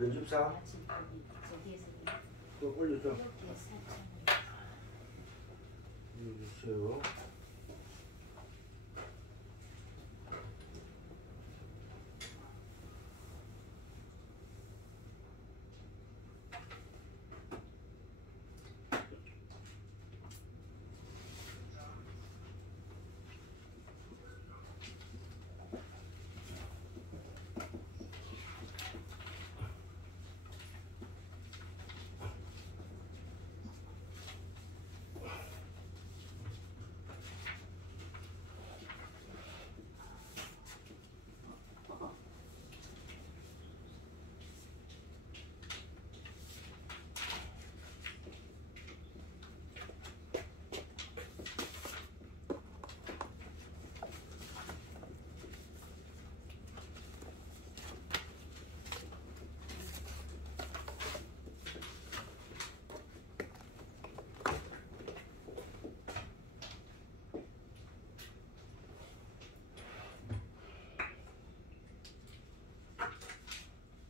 편집사 또 올려줘. 올려주세요.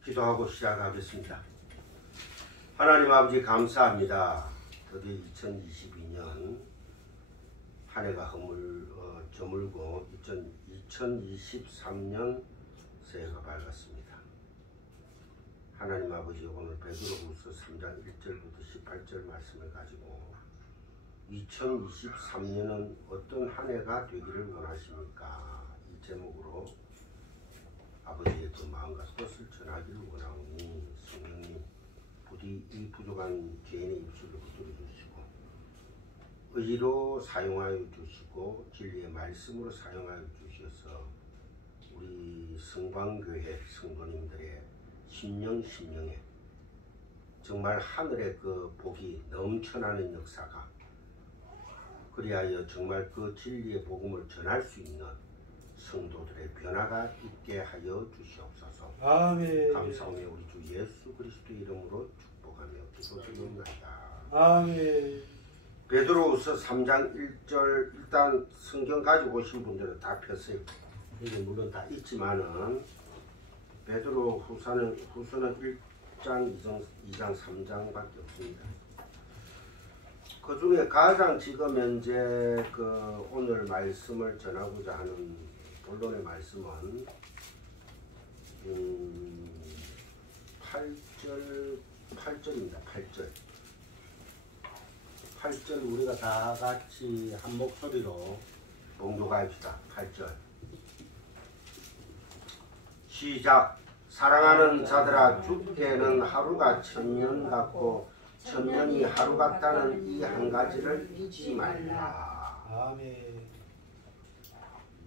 기도하고 시작하겠습니다. 하나님 아버지 감사합니다. 드디어 2022년 한 해가 저물고 2023년 새해가 밝았습니다. 하나님 아버지 오늘 베드로후서 3장 1절부터 18절 말씀을 가지고 2023년은 어떤 한 해가 되기를 원하십니까? 이 제목으로 아버지의 그 마음과 뜻을 전하기를 원하오니 성령님 부디 이 부족한 죄인의 입술을 붙들어 주시고 의로 사용하여 주시고 진리의 말씀으로 사용하여 주셔서 우리 성광교회 성도님들의 심령에 정말 하늘의 그 복이 넘쳐나는 역사가 그리하여 정말 그 진리의 복음을 전할 수 있는 성도들의 변화가 있게 하여 주시옵소서. 아멘. 감사하며 우리 주 예수 그리스도의 이름으로 축복하며 기도드립니다. 아멘. 베드로후서 3장 1절 일단 성경 가지고 오신 분들은 다 폈어요. 이게 물론 다 있지만은 베드로후서는 1장, 2장, 3장밖에 없습니다. 그 중에 가장 지금 현재 그 오늘 말씀을 전하고자 하는 본론의 말씀은 8절입니다. 8절 우리가 다 같이 한 목소리로 봉독합시다. 8절 시작. 사랑하는 자들아 죽게는 하루가 천년 같고 천년이 하루 같다는 이 한 가지를 잊지 말라. 아멘.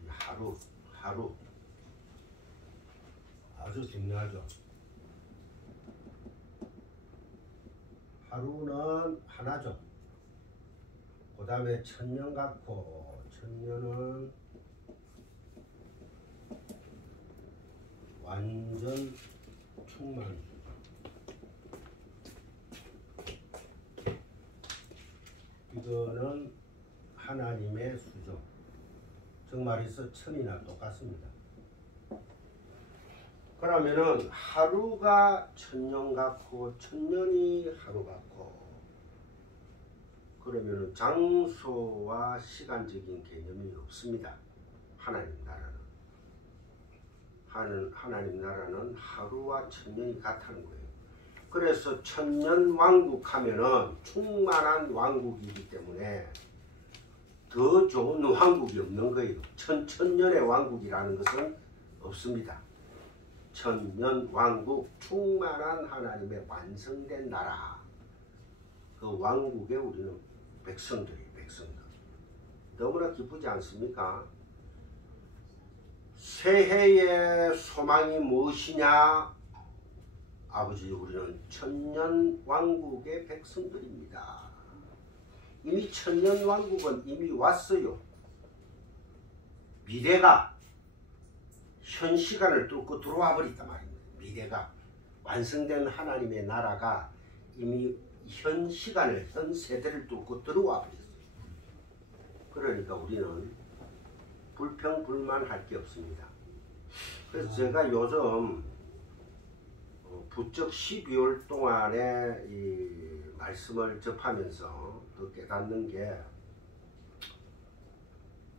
하루 아주 중요하죠. 하루는 하나죠. 그 다음에 천년 같고 천년은 완전 충만수. 이거는 하나님의 수죠. 정말에서 천이나 똑같습니다. 그러면은 하루가 천년 같고 천년이 하루 같고 그러면은 장소와 시간적인 개념이 없습니다. 하나님 나라는 하나님 나라는 하루와 천년이 같다는 거예요. 그래서 천년 왕국하면은 충만한 왕국이기 때문에 더 좋은 왕국이 없는 거예요. 천년의 왕국이라는 것은 없습니다. 천년 왕국, 충만한 하나님의 완성된 나라. 그 왕국에 우리는 백성들이에요. 백성들. 너무나 기쁘지 않습니까? 새해의 소망이 무엇이냐? 아버지, 우리는 천년 왕국의 백성들입니다. 이미 천년 왕국은 이미 왔어요. 미래가 현 시간을 뚫고 들어와 버렸단 말입니다. 미래가 완성된 하나님의 나라가 이미 현 시간을, 현 세대를 뚫고 들어와 버렸어요. 그러니까 우리는 불평불만할 게 없습니다. 그래서 제가 요즘 부쩍 12월 동안에 이 말씀을 접하면서 더 깨닫는 게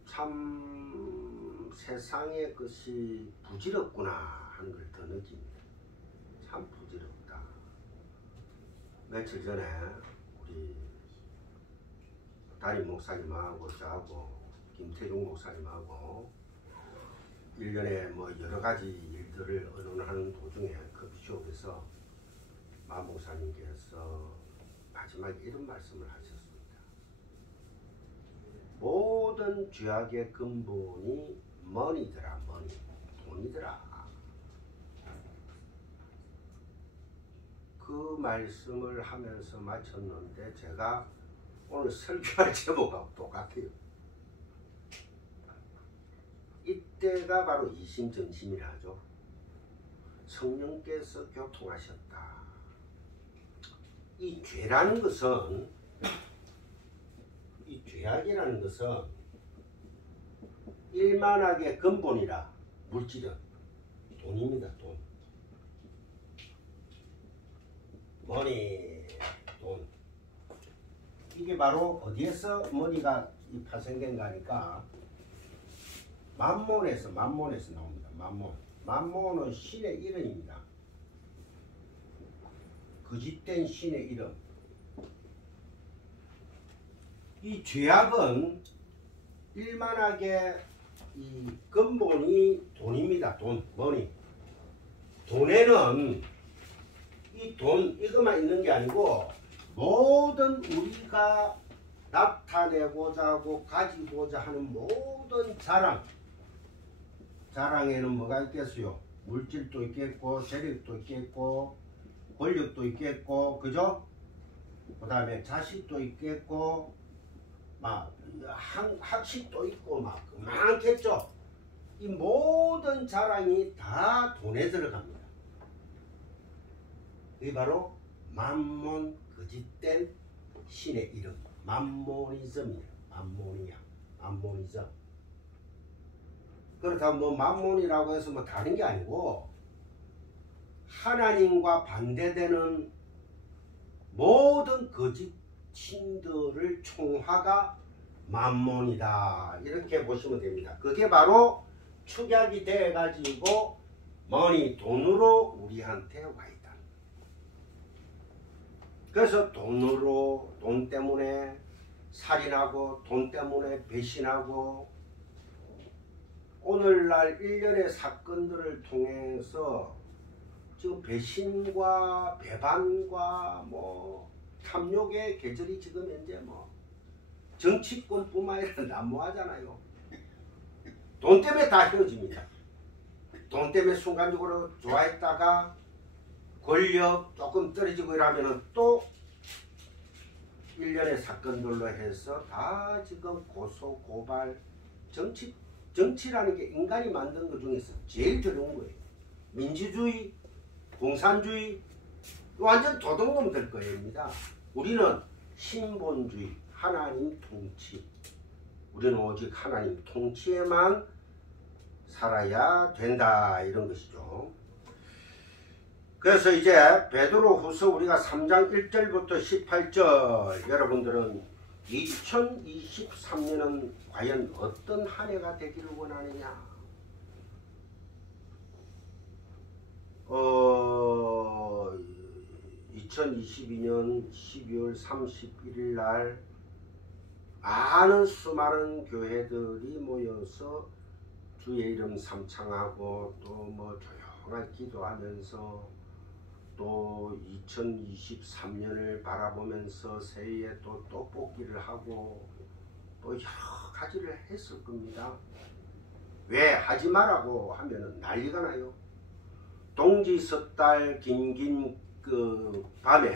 참 세상의 것이 부질없구나 하는 걸 더 느낍니다. 참 부질없다. 며칠 전에 우리 담임 목사님하고 저하고 김태중 목사님하고 1년에 뭐 여러 가지 일들을 의논하는 도중에 커피숍에서 마 목사님께서 마지막에 이런 말씀을 하셨습니다. 모든 죄악의 근본이 머니더라. 머니, 돈이더라. 그 말씀을 하면서 마쳤는데 제가 오늘 설교할 제목하고 똑같아요. 이때가 바로 이심전심이라 하죠. 성령께서 교통하셨다. 이 죄라는 것은, 이 죄악이라는 것은 일만하게 근본이라 물질은 돈입니다. 돈. 머니, 돈. 이게 바로 어디에서 머니가 파생된가 하니까 만몬에서 나옵니다. 만몬은 신의 이름입니다. 거짓된 신의 이름. 이 죄악은 일만하게 이 근본이 돈입니다. 돈, 머니. 돈에는 이 돈 이것만 있는 게 아니고 모든 우리가 나타내고자 하고 가지고자 하는 모든 자랑에는 뭐가 있겠어요? 물질도 있겠고 재력도 있겠고 권력도 있겠고, 그죠? 그 다음에 자식도 있겠고 막 학식도 있고 막 많겠죠. 이 모든 자랑이 다 돈에 들어갑니다. 이게 바로 만몬, 거짓된 신의 이름, 만모니즘이에요. 만모니즘. 그렇다면 뭐 만몬이라고 해서 뭐 다른 게 아니고 하나님과 반대되는 모든 거짓 신들을 총화가 만몬이다. 이렇게 보시면 됩니다. 그게 바로 축약이 돼 가지고 머니, 돈으로 우리한테 와 있다. 그래서 돈 때문에 살인하고 돈 때문에 배신하고 오늘날 일련의 사건들을 통해서 지금 배신과 배반과 뭐 탐욕의 계절이 지금 현재 뭐 정치권뿐만 아니라 난무하잖아요. 돈 때문에 다 헤어집니다. 돈 때문에 순간적으로 좋아했다가 권력 조금 떨어지고 이러면은 또 일련의 사건들로 해서 다 지금 고소 고발 정치라는 게 인간이 만든 것 중에서 제일 더러운 거예요. 민주주의, 공산주의 완전 도둑놈 될 거입니다. 우리는 신본주의, 하나님 통치. 우리는 오직 하나님 통치에만 살아야 된다 이런 것이죠. 그래서 이제 베드로후서 우리가 3장 1절부터 18절 여러분들은 2023년은 과연 어떤 한 해가 되기를 원하느냐? 2022년 12월 31일 날 많은 수많은 교회들이 모여서 주의 이름 삼창하고 또 뭐 조용하게 기도하면서 또 2023년을 바라보면서 새해에 또 떡볶이를 하고 또 여러 가지를 했을 겁니다. 왜 하지 말라고 하면은 난리가 나요. 동지 섣달 긴긴 그 밤에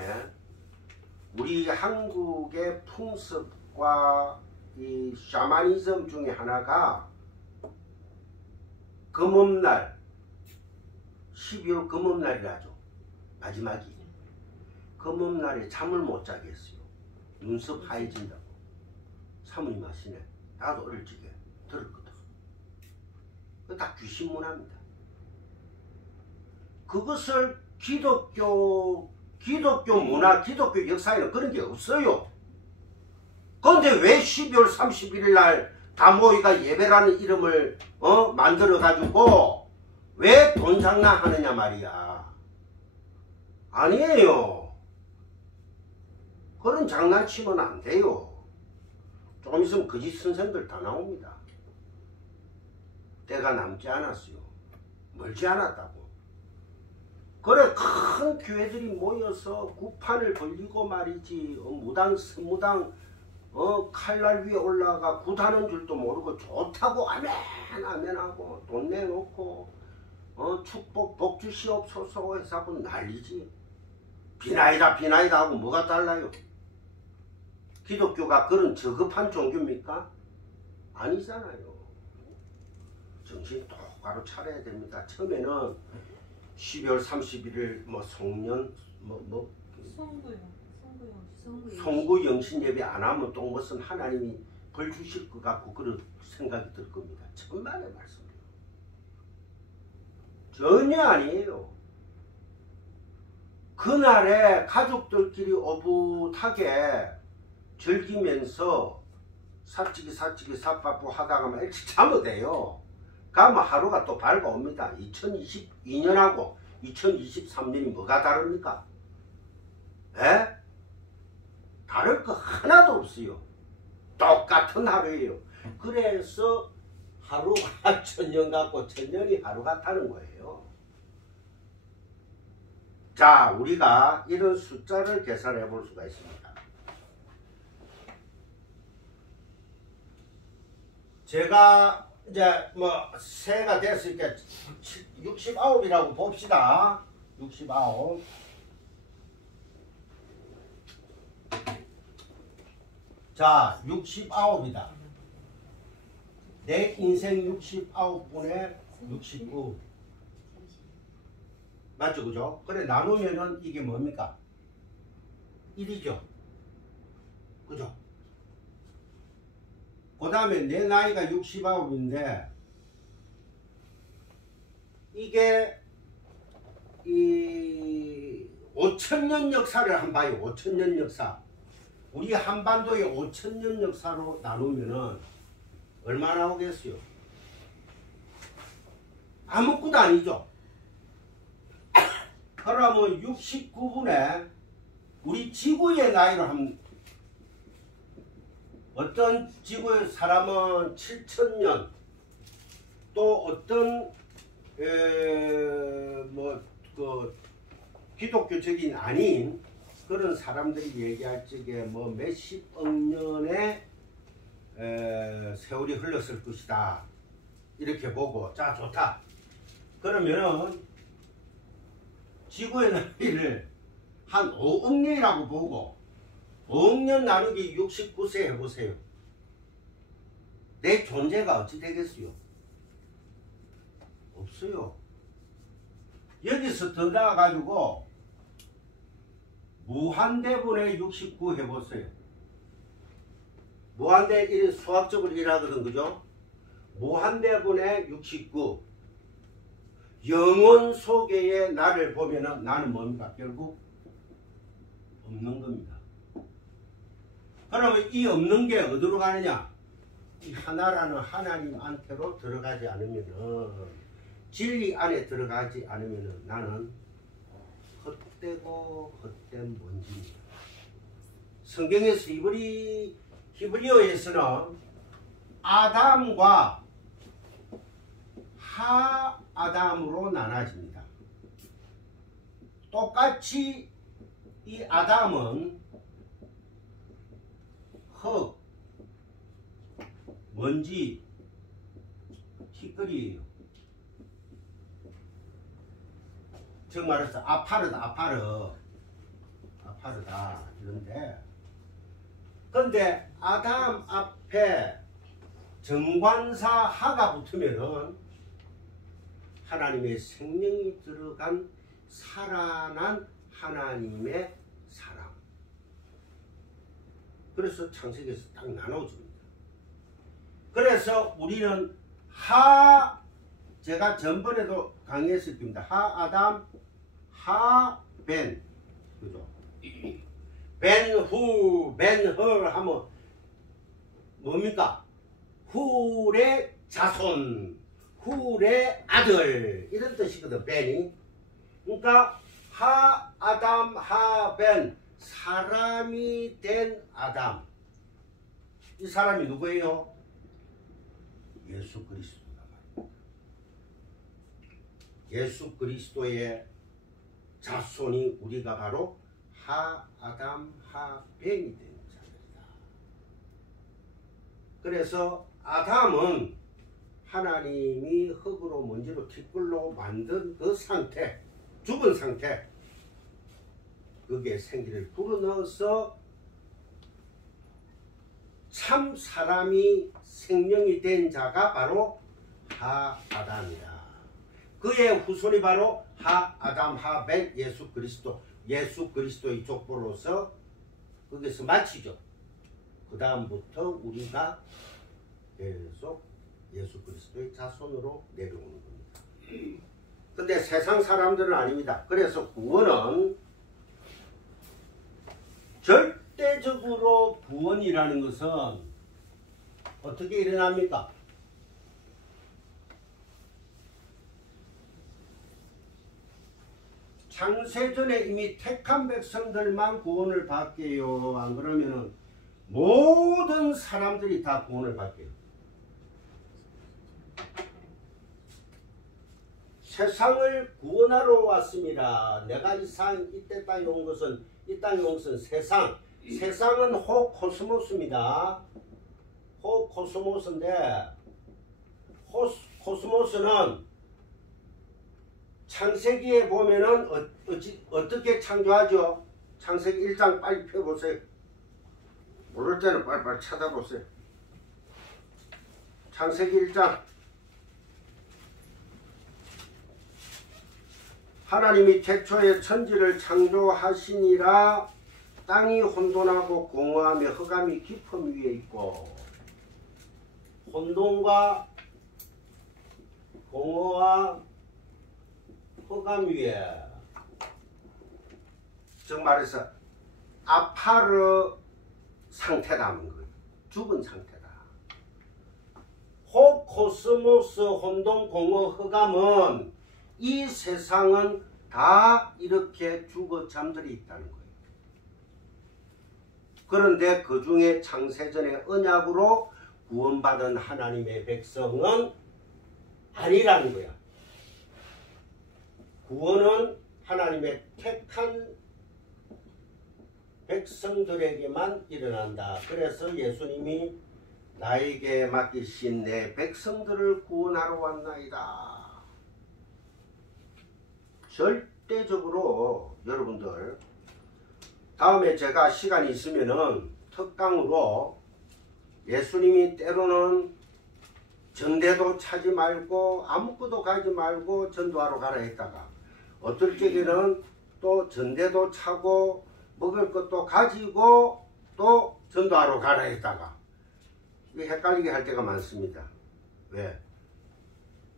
우리 한국의 풍습과 이 샤머니즘 중에 하나가 금음날 12월 금음날이라죠. 마지막이 금음날에 잠을 못 자게 했어요. 눈썹 하얘진다고. 사모님 하시네. 나도 어릴 적에 들었거든. 그거 다 귀신 문화입니다. 그것을 기독교 문화, 기독교 역사에는 그런 게 없어요. 그런데 왜 12월 31일 날 다모이가 예배라는 이름을 만들어 가지고 왜 돈 장난하느냐 말이야. 아니에요. 그런 장난치면 안 돼요. 조금 있으면 거짓 선생들 다 나옵니다. 때가 남지 않았어요. 멀지 않았다고. 그래 큰 교회들이 모여서 구판을 벌리고 말이지 무당 선무당 칼날 위에 올라가 굿하는 줄도 모르고 좋다고 아멘 하고 돈 내놓고 축복 복 주시옵소서 해서 하고 난리지. 비나이다 하고 뭐가 달라요? 기독교가 그런 저급한 종교입니까? 아니잖아요. 정신 똑바로 차려야 됩니다. 처음에는 12월 31일 송년 송구 영신 예배 안 하면 또 무슨 하나님이 벌 주실 것 같고 그런 생각이 들 겁니다. 천만의 말씀이에요. 전혀 아니에요. 그날에 가족들끼리 오붓하게 즐기면서 사치기 사빠뿌 하다가 일찍 잠을 돼요. 가면 하루가 또 밝아옵니다. 2022년하고 2023년이 뭐가 다릅니까? 에? 다를 거 하나도 없어요. 똑같은 하루예요. 그래서 하루가 천년 같고 천년이 하루 같다는 거예요. 자, 우리가 이런 숫자를 계산해 볼 수가 있습니다. 제가 이제 새가 됐으니까 69이라고 봅시다. 69. 자, 69이다. 내 인생 69분의 69. 맞죠, 그죠? 그래, 나누면은 이게 뭡니까? 1이죠. 그죠? 그 다음에 내 나이가 69인데, 이게, 5천년 역사를 한번 봐요. 5천년 역사. 우리 한반도의 5천년 역사로 나누면은, 얼마나 오겠어요? 아무것도 아니죠. 그러면 69분에 우리 지구의 나이로 한 어떤 지구의 사람은 7천년 또 어떤 기독교적인 아닌 그런 사람들이 얘기할 적에 몇십억 년의 세월이 흘렀을 것이다. 이렇게 보고 자 좋다. 그러면은 지구의 나이를 한 5억 년이라고 보고 5억 년 나누기 69세 해보세요. 내 존재가 어찌 되겠어요? 없어요. 여기서 더 나아가지고 무한대분의 69 해보세요. 무한대 일 수학적으로 일하거든, 그죠? 무한대분의 69. 영원 속의 나를 보면은 나는 뭡니까? 결국 없는 겁니다. 그러면 이 없는 게 어디로 가느냐? 이 하나라는 하나님한테로 들어가지 않으면은, 진리 안에 들어가지 않으면은 나는 헛되고 헛된 먼지입니다. 성경에서 히브리어에서는 아담과 하아담으로 나눠집니다. 똑같이 이 아담은 흙, 먼지, 티끌이에요. 즉 말해서 아파르다 이런데, 근데 아담 앞에 정관사 하가 붙으면은 하나님의 생명이 들어간 살아난 하나님의 사람. 그래서 창세기에서 딱 나눠줍니다. 그래서 우리는 제가 전번에도 강의했을 겁니다. 하아담, 하, 벤. 그죠? 벤, 후, 벤, 헐 하면 뭡니까? 훌의 자손, 훌의 아들 이런 뜻이거든. 벤이. 그러니까 하 아담 하 벤, 사람이 된 아담. 이 사람이 누구예요? 예수 그리스도다. 예수 그리스도의 자손이 우리가 바로 하 아담 하 벤이 된 자들이다. 그래서 아담은 하나님이 흙으로 먼지로 티끌로 만든 그 상태, 죽은 상태, 거기에 생기를 불어넣어서 참 사람이 생명이 된 자가 바로 하 아담이다. 그의 후손이 바로 하 아담 하 벤 예수 그리스도, 예수 그리스도의 족보로서 거기서 마치죠. 그 다음부터 우리가 계속 예수 그리스도의 자손으로 내려오는 겁니다. 근데 세상 사람들은 아닙니다. 그래서 구원은 절대적으로 구원이라는 것은 어떻게 일어납니까? 창세전에 이미 택한 백성들만 구원을 받게요. 안 그러면은 모든 사람들이 다 구원을 받게요. 세상을 구원하러 왔습니다. 내가 이 땅에 온 것은, 이 땅에 온 것은 세상은 호코스모스입니다. 호코스모스인데, 코스모스는 창세기에 보면은 어떻게 창조하죠? 창세기 1장 빨리 펴보세요. 모를 때는 빨리빨리 찾아보세요. 창세기 1장. 하나님이 태초에 천지를 창조하시니라. 땅이 혼돈하고 공허하며 흑암이 깊음 위에 있고. 혼돈과 공허와 흑암 위에, 즉 말해서 아파르 상태라는 거예요. 죽은 상태다. 호코스모스 혼돈 공허 흑암은 이 세상은 다 이렇게 죽어 잠들이 있다는 거예요. 그런데 그 중에 창세전의 언약으로 구원받은 하나님의 백성은 아니라는 거야. 구원은 하나님의 택한 백성들에게만 일어난다. 그래서 예수님이 나에게 맡기신 내 백성들을 구원하러 왔나이다. 절대적으로 여러분들 다음에 제가 시간이 있으면은 특강으로 예수님이 때로는 전대도 차지 말고 아무것도 가지 말고 전도하러 가라 했다가 어떨 적에는 또 전대도 차고 먹을 것도 가지고 또 전도하러 가라 했다가 헷갈리게 할 때가 많습니다. 왜?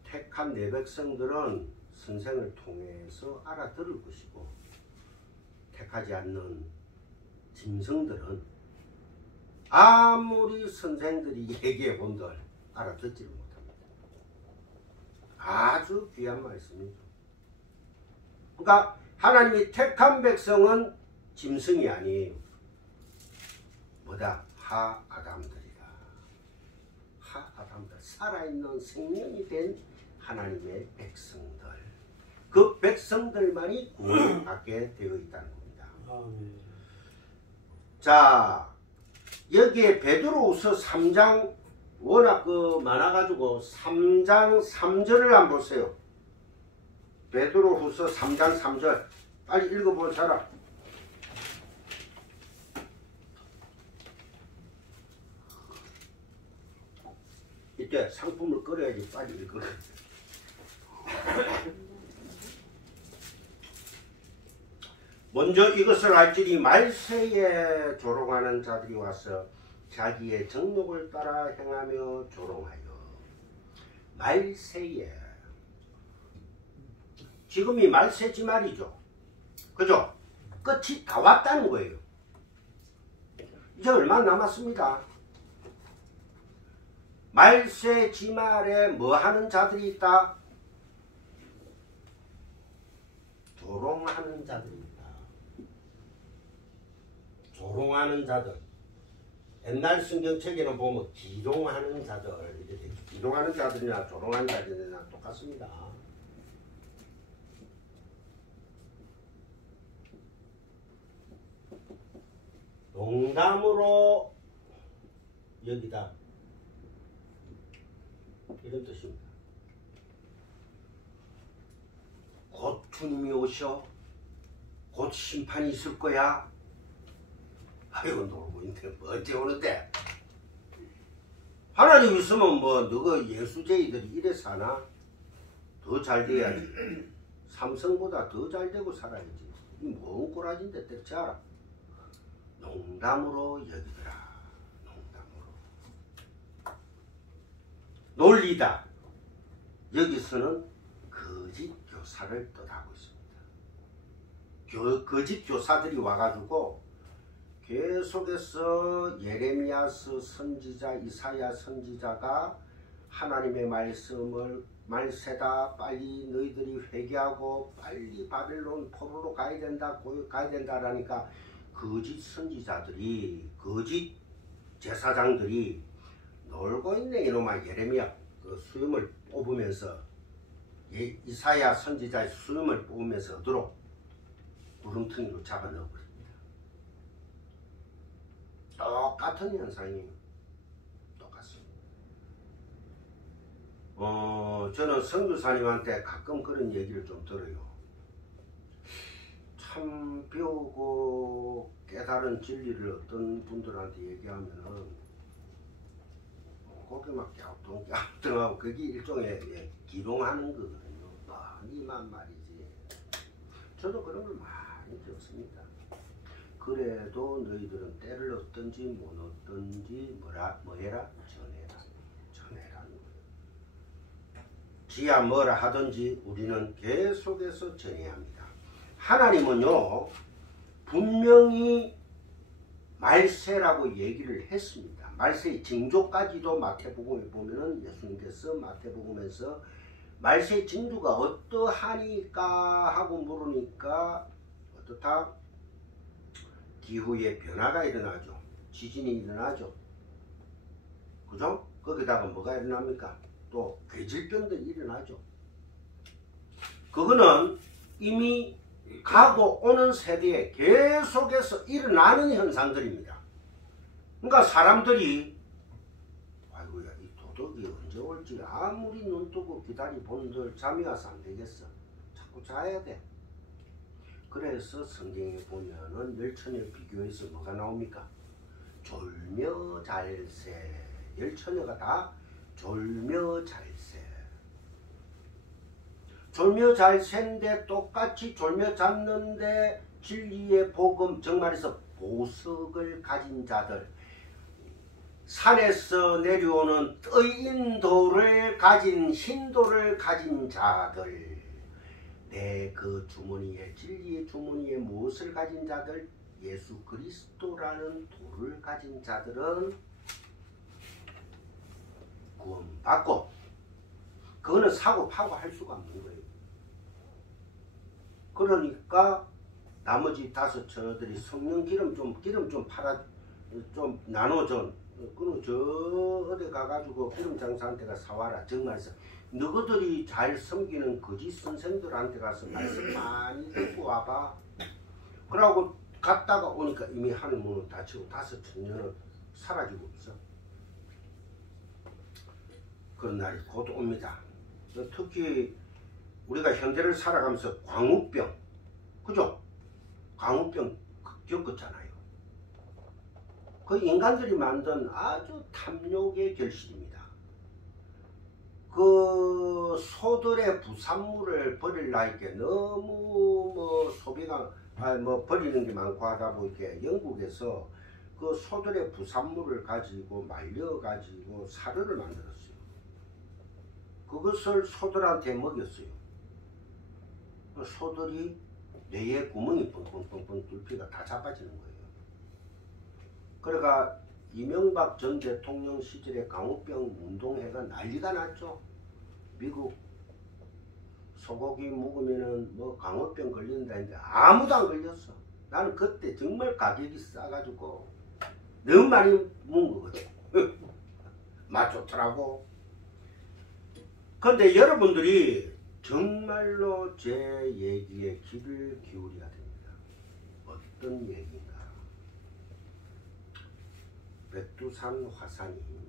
택한 내 백성들은 선생을 통해서 알아들을 것이고 택하지 않는 짐승들은 아무리 선생들이 얘기해 본들 알아듣지를 못합니다. 아주 귀한 말씀이죠. 그러니까 하나님이 택한 백성은 짐승이 아니에요. 뭐다? 하 아담들이다. 하 아담들, 살아있는 생명이 된 하나님의 백성들. 그 백성들만이 구원을 받게 되어 있다는 겁니다. 자, 여기에 베드로후서 3장 워낙 많아가지고 3장 3절을 한번 보세요. 베드로후서 3장 3절 빨리 읽어보셔라. 이때 상품을 끌어야지 빨리 읽어. 먼저 이것을 알지니 말세에 조롱하는 자들이 와서 자기의 정욕을 따라 행하며 조롱하여. 말세에, 지금이 말세지 말이죠. 그죠? 끝이 다 왔다는 거예요. 이제 얼마 남았습니다. 말세 지말에 뭐 하는 자들이 있다? 조롱하는 자들이 있다. 조롱하는 자들. 옛날 성경책에는 보면 기롱하는 자들. 이렇게 기롱하는 자들이나 조롱하는 자들이나 똑같습니다. 농담으로 여기다. 이런 뜻입니다. 곧 주님이 오셔. 곧 심판이 있을 거야. 아이고 놀고 있는데 뭐 언제 오는데. 하나님 있으면 뭐 너가 예수제이들이 이래 사나? 더 잘 돼야지. 삼성보다 더 잘 되고 살아야지. 이 뭔 꼬라진데 때려치 알아. 농담으로 여기더라. 농담으로. 논리다. 여기서는 거짓 교사를 뜻하고 있습니다. 거짓 교사들이 와가지고 계속해서 예레미야서 선지자, 이사야 선지자가 하나님의 말씀을 말세다, 빨리 너희들이 회개하고 빨리 바벨론 포로로 가야 된다, 고역 가야 된다라니까 거짓 선지자들이, 거짓 제사장들이 놀고 있네. 이놈아. 예레미야 그 수염을 뽑으면서, 이사야 선지자의 수염을 뽑으면서 얻도록 구름텅이로 잡아 넣어버립니다. 똑같은 현상이 똑같습니다. 저는 선교사님한테 가끔 그런 얘기를 좀 들어요. 참 배우고 깨달은 진리를 어떤 분들한테 얘기하면은 거기 막 갸우뚱갸우뚱하고 그게 일종의 기롱하는 거거든요. 니만 말이지. 저도 그런 걸 많이 들었습니다. 그래도 너희들은 때를 얻든지 못 얻든지 뭐해라? 전해라. 지야 뭐라 하든지 우리는 계속해서 전해야 합니다. 하나님은요 분명히 말세라고 얘기를 했습니다. 말세의 징조까지도 마태복음에 보면은 예수님께서 마태복음에서 말세의 징조가 어떠하니까 하고 물으니까 어떻다? 기후의 변화가 일어나죠. 지진이 일어나죠. 그죠? 거기다가 뭐가 일어납니까? 또 괴질병들이 일어나죠. 그거는 이미 가고 오는 세대에 계속해서 일어나는 현상들입니다. 그러니까 사람들이 아이고야 이 도덕이 언제 올지 아무리 눈 뜨고 기다리 본들 잠이 와서 안 되겠어. 자꾸 자야 돼. 그래서 성경에 보면은 열처녀 비교해서 뭐가 나옵니까? 졸며잘세. 열처녀가 다 졸며잘세. 졸며잘세인데 똑같이 졸며 잤는데 진리의 복음, 정말해서 보석을 가진 자들, 산에서 내려오는 뜨인 돌을 가진, 흰 돌을 가진 자들, 내 그 주머니에, 진리의 주머니에 무엇을 가진 자들? 예수 그리스도라는 돌을 가진 자들은 구원받고, 그거는 사고 파고 할 수가 없는 거예요. 그러니까 나머지 5처녀들이 성령 기름 좀 팔아, 좀 나눠줘. 그럼 저 어디 가가지고 기름 장사한테가 사와라. 정말서 너희들이 잘 섬기는 거짓 선생들한테 가서 말씀 많이 듣고 와봐. 그러고 갔다가 오니까 이미 하늘 문은 닫히고 5처녀는 사라지고 있어. 그런 날이 곧 옵니다. 특히 우리가 현대를 살아가면서 광우병, 그죠? 광우병 겪었잖아요. 그 인간들이 만든 아주 탐욕의 결실입니다. 그 소들의 부산물을 버릴라니까 너무 뭐 소비가 버리는 게 많고 하다 보니까 영국에서 그 소들의 부산물을 가지고 말려 가지고 사료를 만들었어요. 그것을 소들한테 먹였어요. 소들이 뇌에 구멍이 뻥뻥뻥뻥 뚫기가 다 자빠지는 거예요. 그러니까 이명박 전 대통령 시절에 광우병 운동회가 난리가 났죠. 미국 소고기 먹으면은 뭐 광우병 걸린다는데 아무도 안 걸렸어. 나는 그때 정말 가격이 싸가지고 너무 많이 먹은 거거든. 맛 좋더라고. 근데 여러분들이 정말로 제 얘기에 귀를 기울여야 됩니다. 어떤 얘기인가? 백두산 화산이요.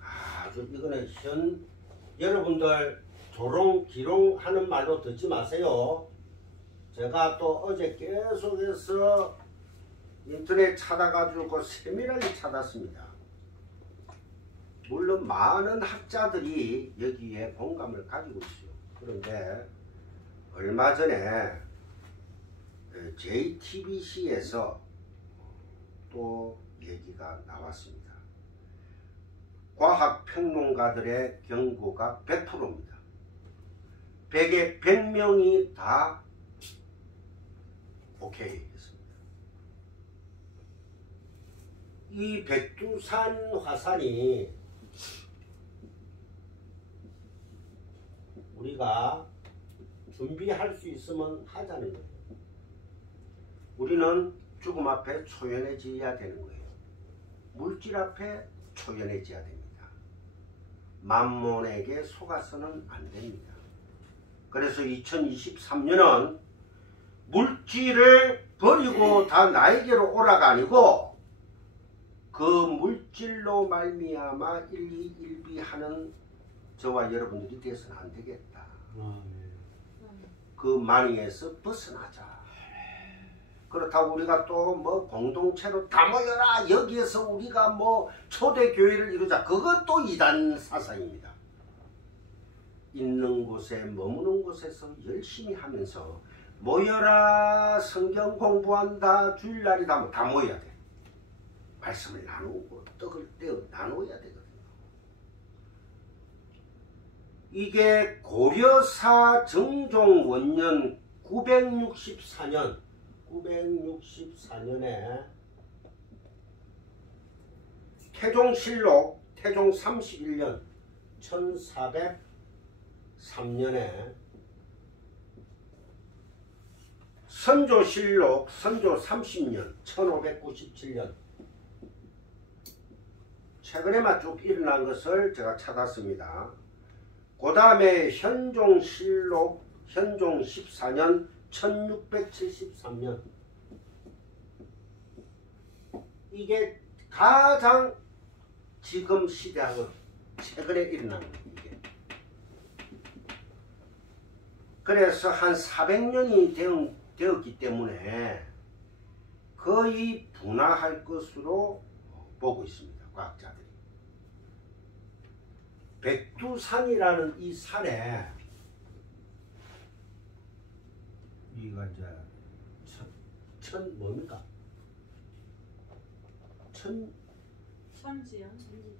아주 이거는 여러분들 조롱 기롱 하는 말로 듣지 마세요. 제가 또 어제 계속해서 인터넷 찾아가지고 세밀하게 찾았습니다. 물론 많은 학자들이 여기에 공감을 가지고 있어요. 그런데 얼마 전에 JTBC에서 또 얘기가 나왔습니다. 과학평론가들의 경고가 100%입니다. 100에 100명이 다 오케이 했습니다. 이 백두산 화산이 우리가 준비할 수 있으면 하자는 거예요. 우리는 죽음 앞에 초연해져야 되는 거예요. 물질 앞에 초연해져야 됩니다. 만몬에게 속아서는 안 됩니다. 그래서 2023년은 물질을 버리고 다 나에게로 오라가 아니고 그 물질로 말미암아 일희일비하는 저와 여러분들이 되어서는 안 되겠다. 그 만행에서 벗어나자. 그렇다고 우리가 또 뭐 공동체로 다 모여라 여기에서 우리가 뭐 초대교회를 이루자. 그것도 이단 사상입니다. 있는 곳에 머무는 곳에서 열심히 하면서 모여라 성경 공부한다 주일날이다 다 모여야 돼. 말씀을 나누고 떡을 떼어 나눠야 되거든요. 이게 고려사 정종 원년 964년에 태종실록 태종 31년 1403년에 선조실록 선조 30년 1597년 최근에만 쭉 일어난 것을 제가 찾았습니다. 그 다음에 현종실록 현종 14년 1673년 이게 가장 지금 시대하고 최근에 일어난 거예요. 이게. 그래서 한 400년이 되었기 때문에 거의 분화할 것으로 보고 있습니다. 과학자들이. 백두산이라는 이 산에 이거 이제 뭡니까?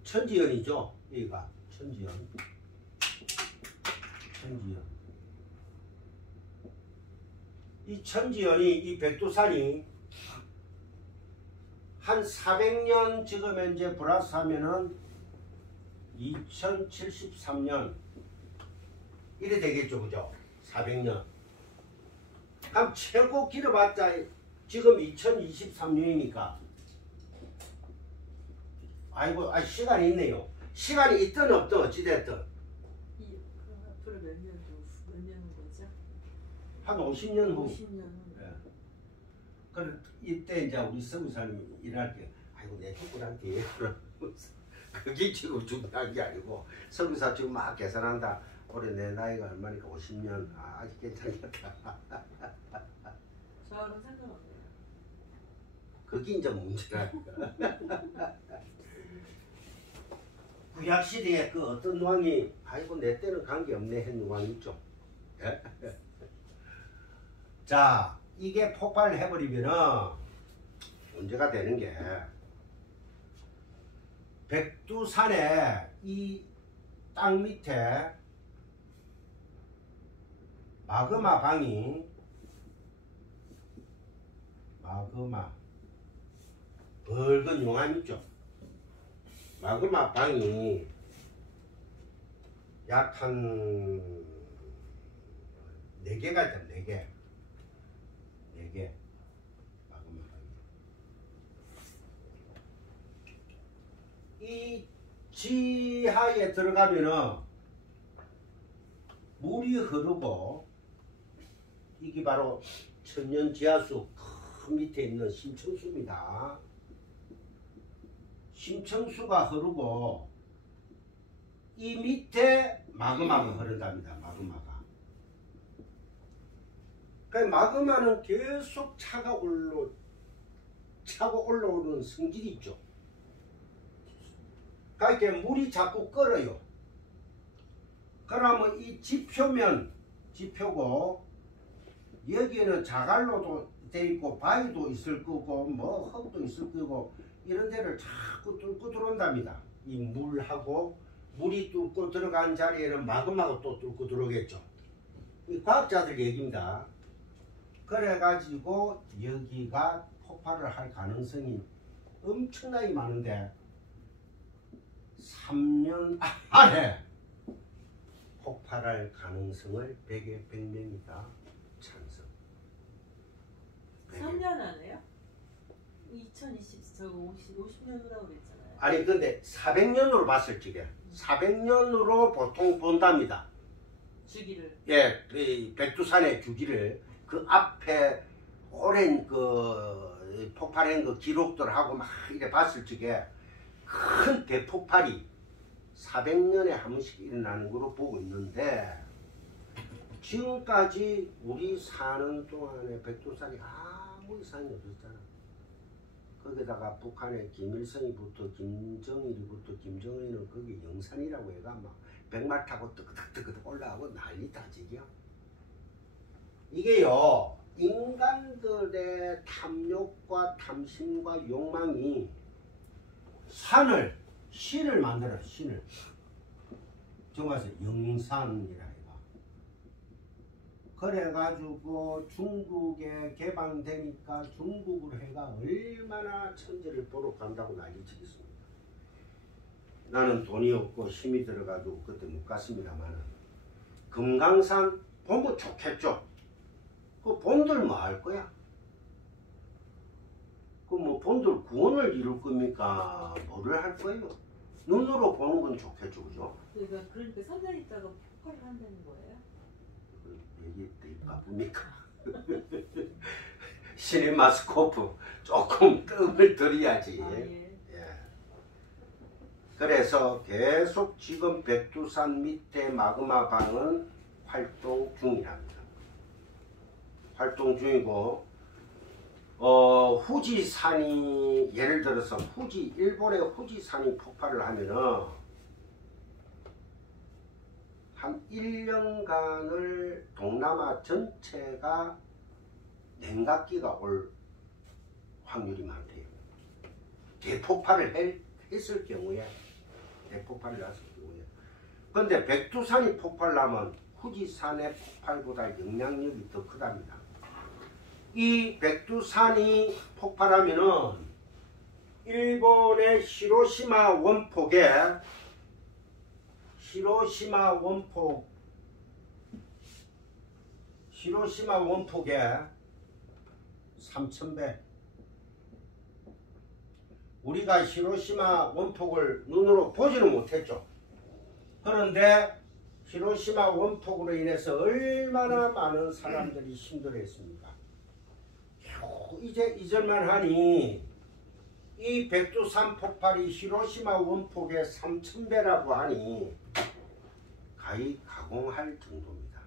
천지연이죠. 여기가 천지연. 이 천지연이 이 백두산이 한 400년 지금 현재 플러스하면은 2073년 이래 되겠죠, 그죠? 400년. 그럼 최고 길어봤자 지금 2023년이니까 아이고 시간이 있네요. 시간이 있든 없든 어찌됐든 앞으로 몇 년 거죠? 한 50년 후. 50년 후. 네. 그래 이때 이제 우리 서구사님이 일할 때 아이고 내 죽고난게 그게 지금 중요한 게 아니고 서구사 지금 막 계산한다. 올해 내 나이가 얼마니까 50년 아직 괜찮겠다. 저하고는 상관없어요. 그게 이제 문제라니까. 구약시대에 그 어떤 왕이 아이고 내 때는 관계없네 했는 왕 있죠. 예? 자 이게 폭발해버리면은 문제가 되는 게 백두산에 이 땅 밑에 마그마 방이 붉은 용암 있죠. 마그마 방이 약 한 4개가 있다. 4개 마그마 방이. 이 지하에 들어가면은 물이 흐르고, 이게 바로 천년 지하수 그 밑에 있는 심층수입니다. 심층수가 흐르고 이 밑에 마그마가 흐른답니다. 마그마가. 그러니까 마그마는 계속 차고 올라오는 성질이 있죠. 그러니까 물이 자꾸 끓어요. 그러면 이 지표고, 여기는 자갈로도 돼 있고 바위도 있을 거고 뭐 흙도 있을 거고, 이런 데를 자꾸 뚫고 들어온답니다. 이 물하고 물이 뚫고 들어간 자리에는 마그마가 또 뚫고 들어오겠죠. 이 과학자들 얘기입니다. 그래가지고 여기가 폭발을 할 가능성이 엄청나게 많은데 3년 안에 폭발할 가능성을 100에 100명이다 찬성. 3년 안에요? 50년 후라고 그랬잖아요. 아니 근데 400년으로 봤을 적에 400년으로 보통 본답니다. 주기를. 예, 이 백두산의 주기를 그 앞에 오랜 그 폭발한 그 기록들하고 막 이래 봤을 적에 큰 대폭발이 400년에 한 번씩 일어나는 거로 보고 있는데, 지금까지 우리 사는 동안에 백두산이 아무 이상이 없었잖아. 거기다가 북한의 김일성이부터 김정일이부터 김정은이는 거기 영산이라고 해가 막 백마 타고 뜨끄득 올라가고 난리다 지금. 이게요, 인간들의 탐욕과 탐심과 욕망이 신을 만들어요. 신을. 정말서 영산이라 해가. 그래가지고 중국에 개방되니까 중국으로 해가 얼마나 천지를 보러 간다고 난리치겠습니다. 나는 돈이 없고 힘이 들어가지고 그때 못 갔습니다만, 금강산 보면 좋겠죠. 그 본들 뭐 할 거야? 그 뭐 본들 구원을 이룰 겁니까? 뭐를 할 거예요? 눈으로 보는 건 좋겠죠, 그죠? 그러니까 3년 있다가 폭발을 한다는 거예요? 그 얘기 되게 바쁩니까? 시네마스코프 조금 뜸을 들여야지. 예. 예. 그래서 계속 지금 백두산 밑에 마그마 방은 활동 중이랍니다. 활동 중이고, 후지산이, 예를 들어서 일본의 후지산이 폭발을 하면은 한 1년간을 동남아 전체가 냉각기가 올 확률이 많대요. 대폭발을 했을 경우에, 그런데 백두산이 폭발하면 후지산의 폭발보다 영향력이 더 크답니다. 이 백두산이 폭발하면은 일본의 히로시마 원폭에 3,000배. 우리가 히로시마 원폭을 눈으로 보지는 못했죠. 그런데 히로시마 원폭으로 인해서 얼마나 많은 사람들이 힘들어했습니까? 이제 잊을만 하니 이 백두산 폭발이 히로시마 원폭의 3,000배라고 하니 가히 가공할 정도입니다.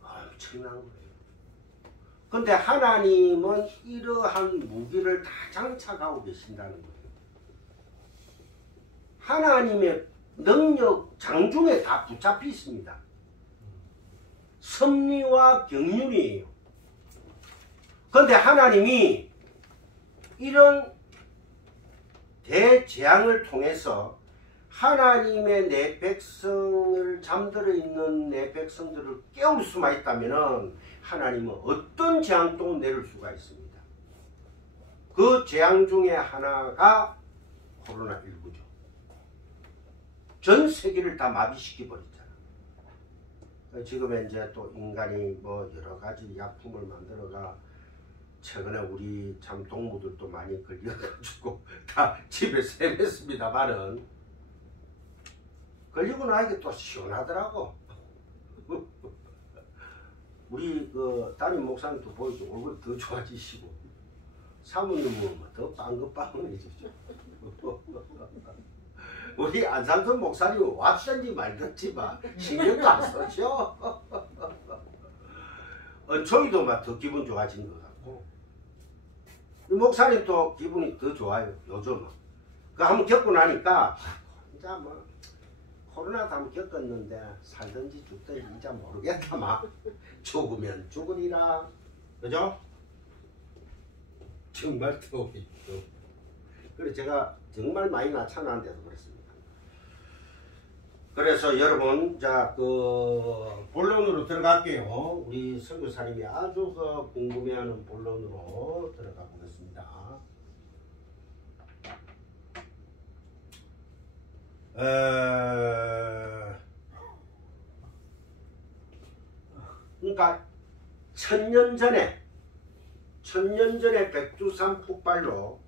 엄청난 거예요. 근데 하나님은 이러한 무기를 다 장착하고 계신다는 거예요. 하나님의 능력 장중에 다 붙잡혀 있습니다. 섭리와 경륜이에요. 그런데 하나님이 이런 대재앙을 통해서 하나님의 내 백성을 잠들어 있는 내 백성들을 깨울 수만 있다면 하나님은 어떤 재앙도 내릴 수가 있습니다. 그 재앙 중에 하나가 코로나19죠. 전 세계를 다 마비시켜 버렸잖아. 지금 이제 또 인간이 뭐 여러 가지 약품을 만들어가 최근에 우리 참 동무들도 많이 걸려가지고 다 집에서 헤맸습니다만은 걸리고 나니까 또 시원하더라고. 우리 그 담임 목사님도 보이죠. 얼굴 더 좋아지시고 사모님은 더 빵긋빵긋해지죠. 우리 안상돈 목사님 왔든지 말든지만 신경도 안 쓰죠. 은총이도 막 더 기분 좋아진 것 같고 이 목사님도 기분이 더 좋아요. 요즘은. 그 한번 겪고 나니까 진짜 뭐 코로나도 한번 겪었는데 살든지 죽든지 이제 모르겠다. 막 죽으면 죽으리라. 그죠? 정말 더워요. 그래서 제가 정말 많이 나타나는데도 그렇습니다. 그래서 여러분, 자, 본론으로 들어갈게요. 우리 선교사님이 아주 궁금해하는 본론으로 들어가 보겠습니다. 그러니까 천년 전에 백두산 폭발로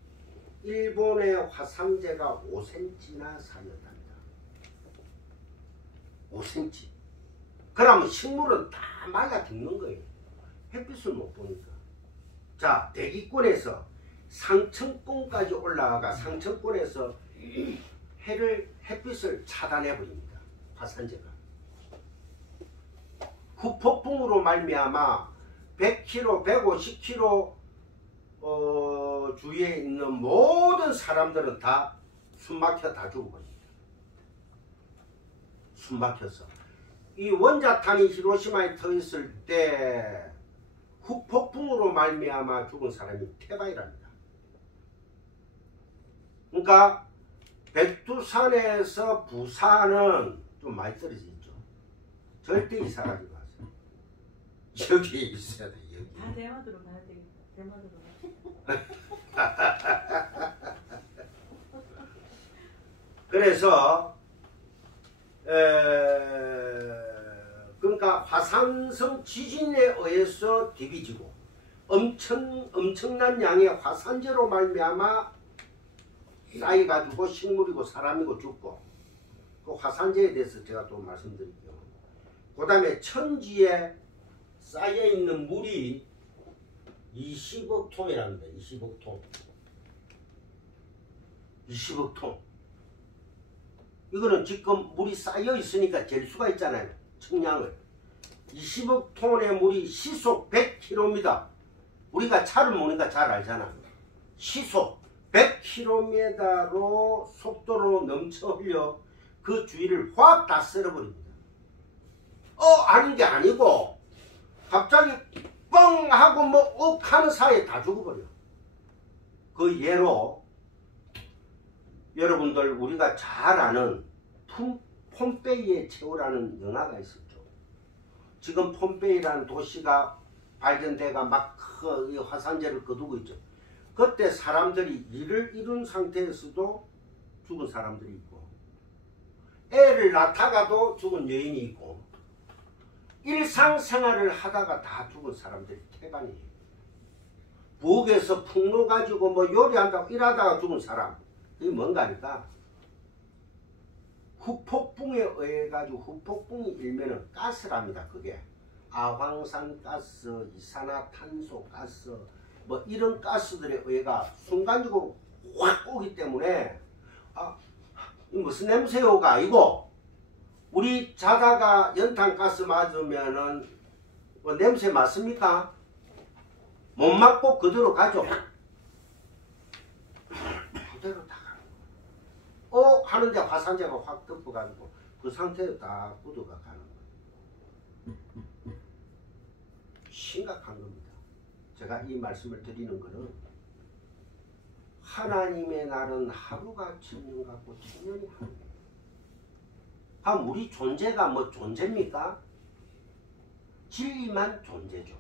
일본의 화산재가 5cm나 쌓였답니다. 5cm. 그러면 식물은 다 말라 죽는 거예요. 햇빛을 못 보니까. 자, 대기권에서 상층권까지 올라가가 상층권에서 햇빛을 차단해 버립니다. 화산재가. 후폭풍으로 말미암아 100km, 150km 주위에 있는 모든 사람들은 다 숨막혀 다 죽어버립니다. 숨막혀서. 이 원자탄이 히로시마에 터있을 때 후폭풍으로 말미암아 죽은 사람이 태바이랍니다. 그러니까 백두산에서 부산은 좀 많이 떨어져 있죠. 절대 이사 가지 마세요. 여기에 있어야 돼. 여기. 다 대마도로 가야 되겠다. 대마도로 가야 그래서 그러니까 화산성 지진에 의해서 디비지고 엄청난 양의 화산재로 말미암아 쌓여가지고 식물이고 사람이고 죽고 그 화산재에 대해서 제가 또 말씀드릴게요. 그 다음에 천지에 쌓여있는 물이 20억 톤이랍니다. 20억 톤. 20억 톤. 이거는 지금 물이 쌓여 있으니까 잴 수가 있잖아요. 청량을. 20억 톤의 물이 시속 100km입니다. 우리가 차를 모니까 잘 알잖아. 시속 100km로 속도로 넘쳐 흘려 그 주위를 확 다 쓸어버립니다. 하는 게 아니고 갑자기 뻥 하고 뭐 억 하는 사이에 다 죽어버려. 그 예로 여러분들 우리가 잘 아는 폼페이의 최후라는 영화가 있었죠. 지금 폼페이라는 도시가 발견돼가 막 화산재를 거두고 있죠. 그때 사람들이 일을 이룬 상태에서도 죽은 사람들이 있고 애를 낳다가도 죽은 여인이 있고 일상생활을 하다가 다 죽은 사람들이 태반이에요. 부엌에서 풍로 가지고 뭐 요리한다고 일하다가 죽은 사람. 이게 뭔가 하니까 후폭풍에 의해 가지고 후폭풍이 일면은 가스랍니다. 그게 아황산 가스, 이산화탄소 가스 뭐 이런 가스들에 의해가 순간적으로 확 오기 때문에 이 무슨 냄새요가 아니고 우리 자다가 연탄가스 맞으면은 뭐 냄새 맡습니까? 못 맡고 그대로 가죠. 그대로 다 가는 거예요. 하는데 화산재가 확 덮어가지고 그 상태에 다 굳어가 가는 거예요. 심각한 겁니다. 제가 이 말씀을 드리는 거는 하나님의 날은 하루가 천년 같고 천년이 하루. 그럼 우리 존재가 뭐 존재입니까? 진리만 존재죠.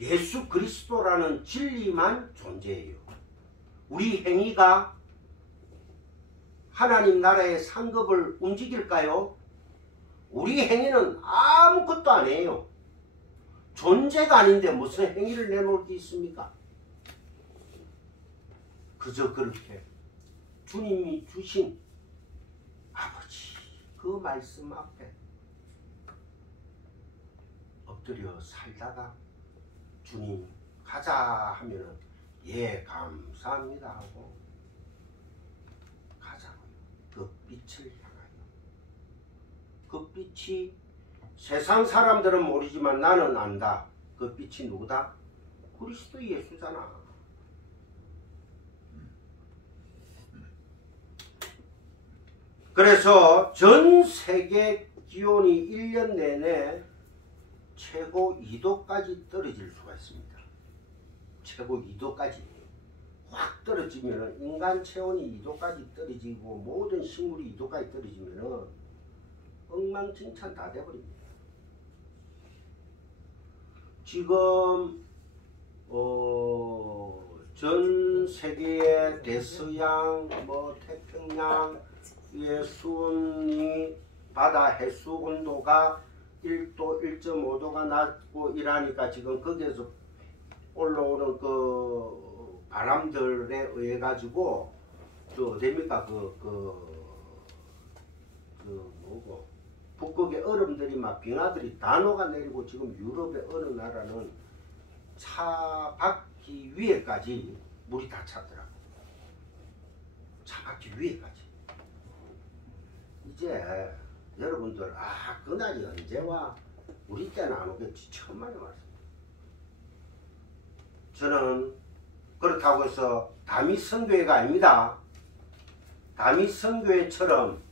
예수 그리스도라는 진리만 존재예요. 우리 행위가 하나님 나라의 상급을 움직일까요? 우리 행위는 아무것도 아니에요. 존재가 아닌데 무슨 행위를 내놓을 게 있습니까? 그저 그렇게 주님이 주신 아버지 그 말씀 앞에 엎드려 살다가 주님 가자 하면은 예 감사합니다 하고 가자고요. 그 빛을 향하여. 그 빛이 세상 사람들은 모르지만 나는 안다. 그 빛이 누구다? 그리스도 예수잖아. 그래서 전 세계 기온이 1년 내내 최고 2도까지 떨어질 수가 있습니다. 최고 2도까지 확 떨어지면 인간 체온이 2도까지 떨어지고 모든 식물이 2도까지 떨어지면 엉망진창 다 돼버립니다. 지금 전 세계의 대서양, 태평양의 수온이 바다 해수 온도가 1도, 1.5도가 낮고 이러니까 지금 거기에서 올라오는 그 바람들에 의해 가지고 어디입니까 북극의 얼음들이 막 빙하들이 다 녹아내리고 지금 유럽의 어느 나라는 차 바퀴 위에까지 물이 다 찼더라고. 차 바퀴 위에까지. 이제 여러분들 그날이 언제 와? 우리 때는 안 오겠지. 천만에 왔습니다. 저는 그렇다고 해서 다미 선교회가 아닙니다. 다미 선교회처럼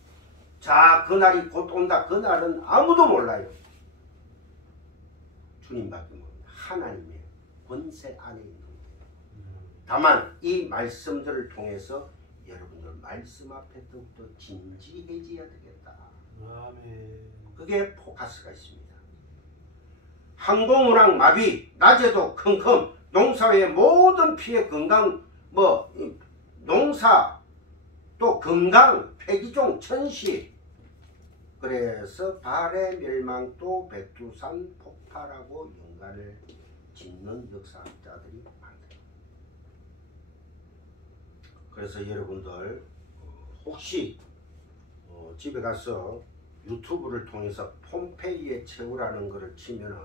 자 그날이 곧 온다. 그날은 아무도 몰라요. 주님밖에 모릅니다. 하나님의 권세 안에 있는 거예요. 다만 이 말씀들을 통해서 여러분들 말씀 앞에 더욱더 진지해져야 되겠다. 아멘. 그게 포커스가 있습니다. 항공운항 마비, 낮에도 컴컴, 농사의 모든 피해 건강, 농사, 또 건강, 폐기종, 천시. 그래서 발해 멸망도 백두산 폭발하고 연관을 짓는 역사학자들이 많대요. 그래서 여러분들 혹시 집에 가서 유튜브를 통해서 폼페이의 최후라는 것을 치면은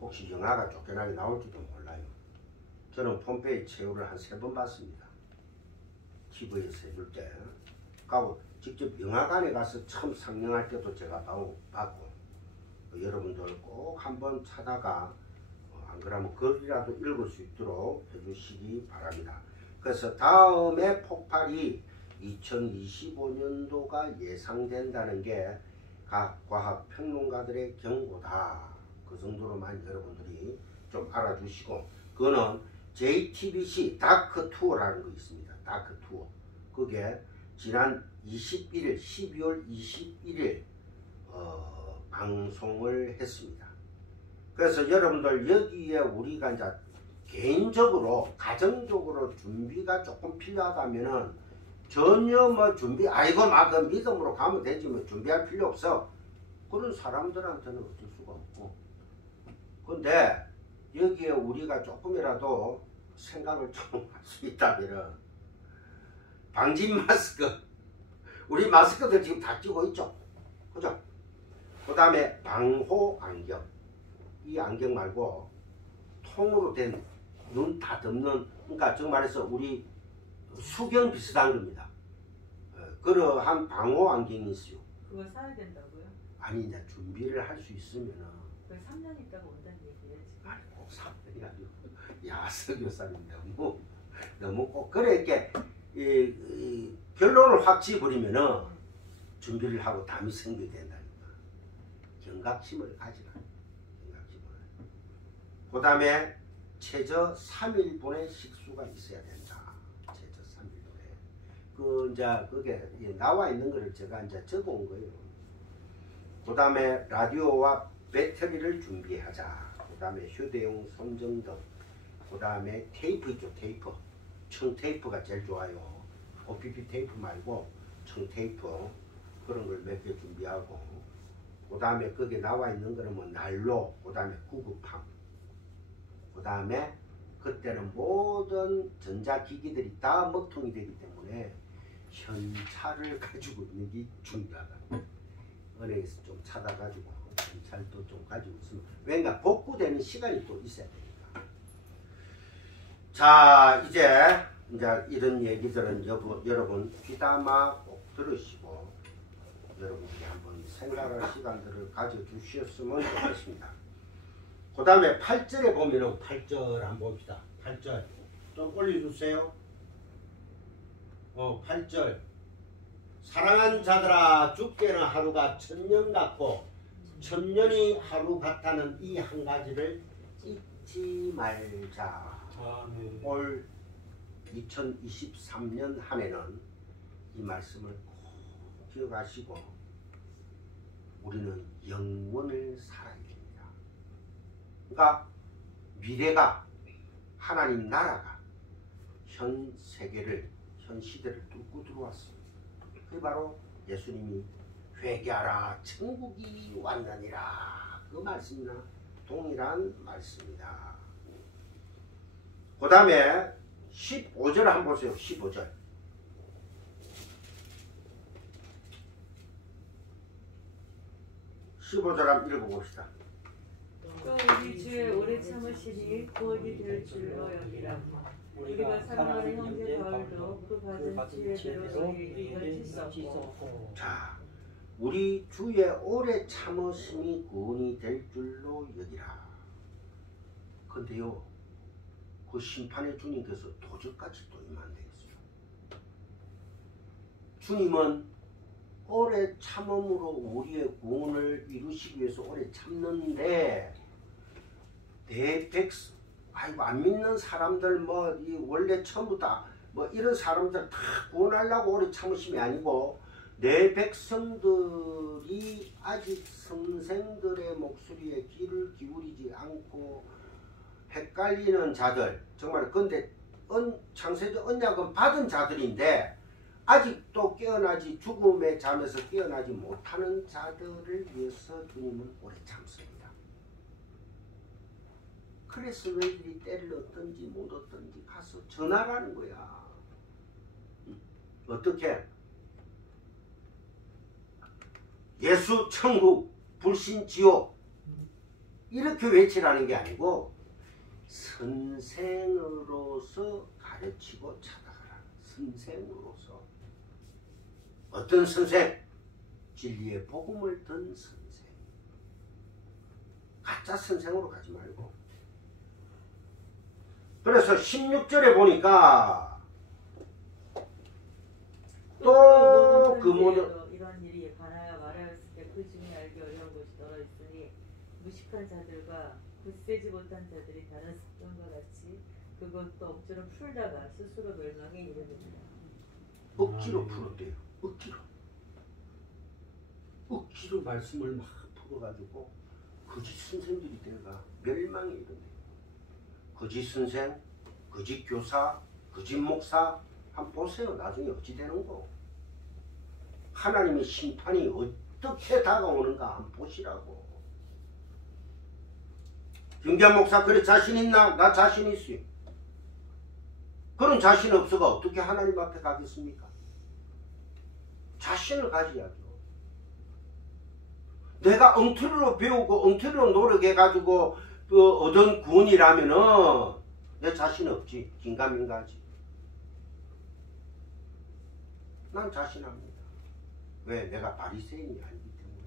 혹시 영화가 쫓겨나게 나올지도 몰라요. 저는 폼페이 최후를 한 3번 봤습니다. TV에서 해줄 때. 가고 직접 영화관에 가서 처음 상영할 때도 제가 봤고 여러분들 꼭 한번 찾아가 안 그러면 글이라도 읽을 수 있도록 해주시기 바랍니다. 그래서 다음에 폭발이 2025년도가 예상된다는 게 각 과학 평론가들의 경고다. 그 정도로만 여러분들이 좀 알아주시고, 그거는 JTBC 다크2라는 거 있습니다. 다크2. 그게 지난 21일 12월 21일 방송을 했습니다. 그래서 여러분들 여기에 우리가 이제 개인적으로 가정적으로 준비가 조금 필요하다면은 전혀 준비 그 믿음으로 가면 되지 준비할 필요 없어. 그런 사람들한테는 어쩔 수가 없고. 근데 여기에 우리가 조금이라도 생각을 좀 할 수 있다면 방진 마스크, 우리 마스크들 지금 다 끼고 있죠. 그죠? 그 다음에 방호 안경. 이 안경 말고 통으로 된 눈 다 덮는, 그러니까 즉 말해서 우리 수경 비슷한 겁니다. 그러한 방호 안경이 있어요. 그걸 사야 된다고요? 아니 이제 준비를 할 수 있으면은. 그 3년 있다가 온다는 얘기예요 지금? 아니 꼭 3년이 아니고 야 서교사님 너무 꼭 그렇게 결론을 확 지어버리면은 준비를 하고 담이 생겨야 된다니까. 경각심을 가지라. 경각심을. 그 다음에 최저 3일분의 식수가 있어야 된다. 최저 3일분에. 이제 그게 나와 있는 거를 제가 이제 적어 온 거예요. 그 다음에 라디오와 배터리를 준비하자. 그 다음에 휴대용 손전등. 그 다음에 테이프 있죠, 테이프. 청테이프가 제일 좋아요. OPP 테이프 말고 청테이프. 그런 걸 몇 개 준비하고. 그 다음에 거기에 나와 있는 거는 뭐 난로. 그 다음에 구급함. 그 다음에 그때는 모든 전자기기들이 다 먹통이 되기 때문에 현찰을 가지고 있는 게 중요하다. 은행에서 좀 찾아가지고 현찰도 좀 가지고 있으면 왜냐 복구되는 시간이 또 있어야 되니까. 자 이제 이런 얘기들은 여러분 귀담아 꼭 들으시고 여러분들이 한번 생각할 시간들을 가져주셨으면 좋겠습니다. 그 다음에 8절에 보면은 8절 한번 봅시다. 8절 좀 올려주세요. 8절 사랑하는 자들아 죽게는 하루가 1000년 같고 1000년이 하루 같다는 이 한 가지를 잊지 말자. 아멘. 올 2023년 한 해는 이 말씀을 꼭 기억하시고 우리는 영원을 살아야 됩니다. 그러니까 미래가 하나님 나라가 현 세계를 현 시대를 뚫고 들어왔습니다. 그게 바로 예수님이 회개하라 천국이 왔느니라 그 말씀이나 동일한 말씀이다. 그 다음에 15절 한번 보세요. 15절 15절 한번 읽어봅시다. 또 우리 주의 오래 참으시니 구원이 될 줄로 여기라. 우리가 사랑하는 형제 바울도 그 받은 지혜대로 너희에게 찢었고. 자, 우리 주의 오래 참으심이 구원이 될 줄로 여기라. 근데요, 그 심판의 주님께서 도적같이 또 임하면 되겠어요. 주님은 오래 참음으로 우리의 구원을 이루시기 위해서 오래 참는데 내 백성, 아이고 안 믿는 사람들 뭐 이 원래 처음부터 뭐 이런 사람들 다 구원하려고 오래 참으심이 아니고 내 백성들이 아직 선생들의 목소리에 귀를 기울이지 않고 헷갈리는 자들, 정말 근데 창세적 언약은 받은 자들인데 아직도 깨어나지 죽음의 잠에서 깨어나지 못하는 자들을 위해서 주님은 오래 참습니다. 그래서 너희들이 때를 얻든지 못 얻든지 가서 전하라는 거야. 어떻게? 예수 천국 불신 지옥 이렇게 외치라는 게 아니고 선생으로서 가르치고 찾아가라. 선생으로서. 어떤 선생? 진리의 복음을 든 선생. 가짜 선생으로 가지 말고. 그래서 16절에 보니까 또 그 모든 이런 일이 가나야 말하였을 때 그 중에 알기 어려운 것이 떨어 있으니 무식한 자들과 굳세지 못한 자들이 다른 습관과 같이 그것도 억지로 풀다가 스스로 멸망에 이르느니라. 억지로 풀었대요. 억지로 말씀을 막 풀어가지고 거짓 선생들이 되어가 멸망에 이르네. 거짓 선생, 거짓 교사, 거짓 목사 한번 보세요. 나중에 어찌 되는 거. 하나님의 심판이 어떻게 다가오는가 한번 보시라고. 김기환 목사 그래 자신 있나? 나 자신 있어요. 그런 자신 없어가 어떻게 하나님 앞에 가겠습니까? 자신을 가져야죠. 내가 엉터리로 배우고 엉터리로 노력해가지고 그 얻은 구원이라면은 내 자신 없지. 긴가민가하지. 난 자신합니다. 왜? 내가 바리새인이 아니기 때문에.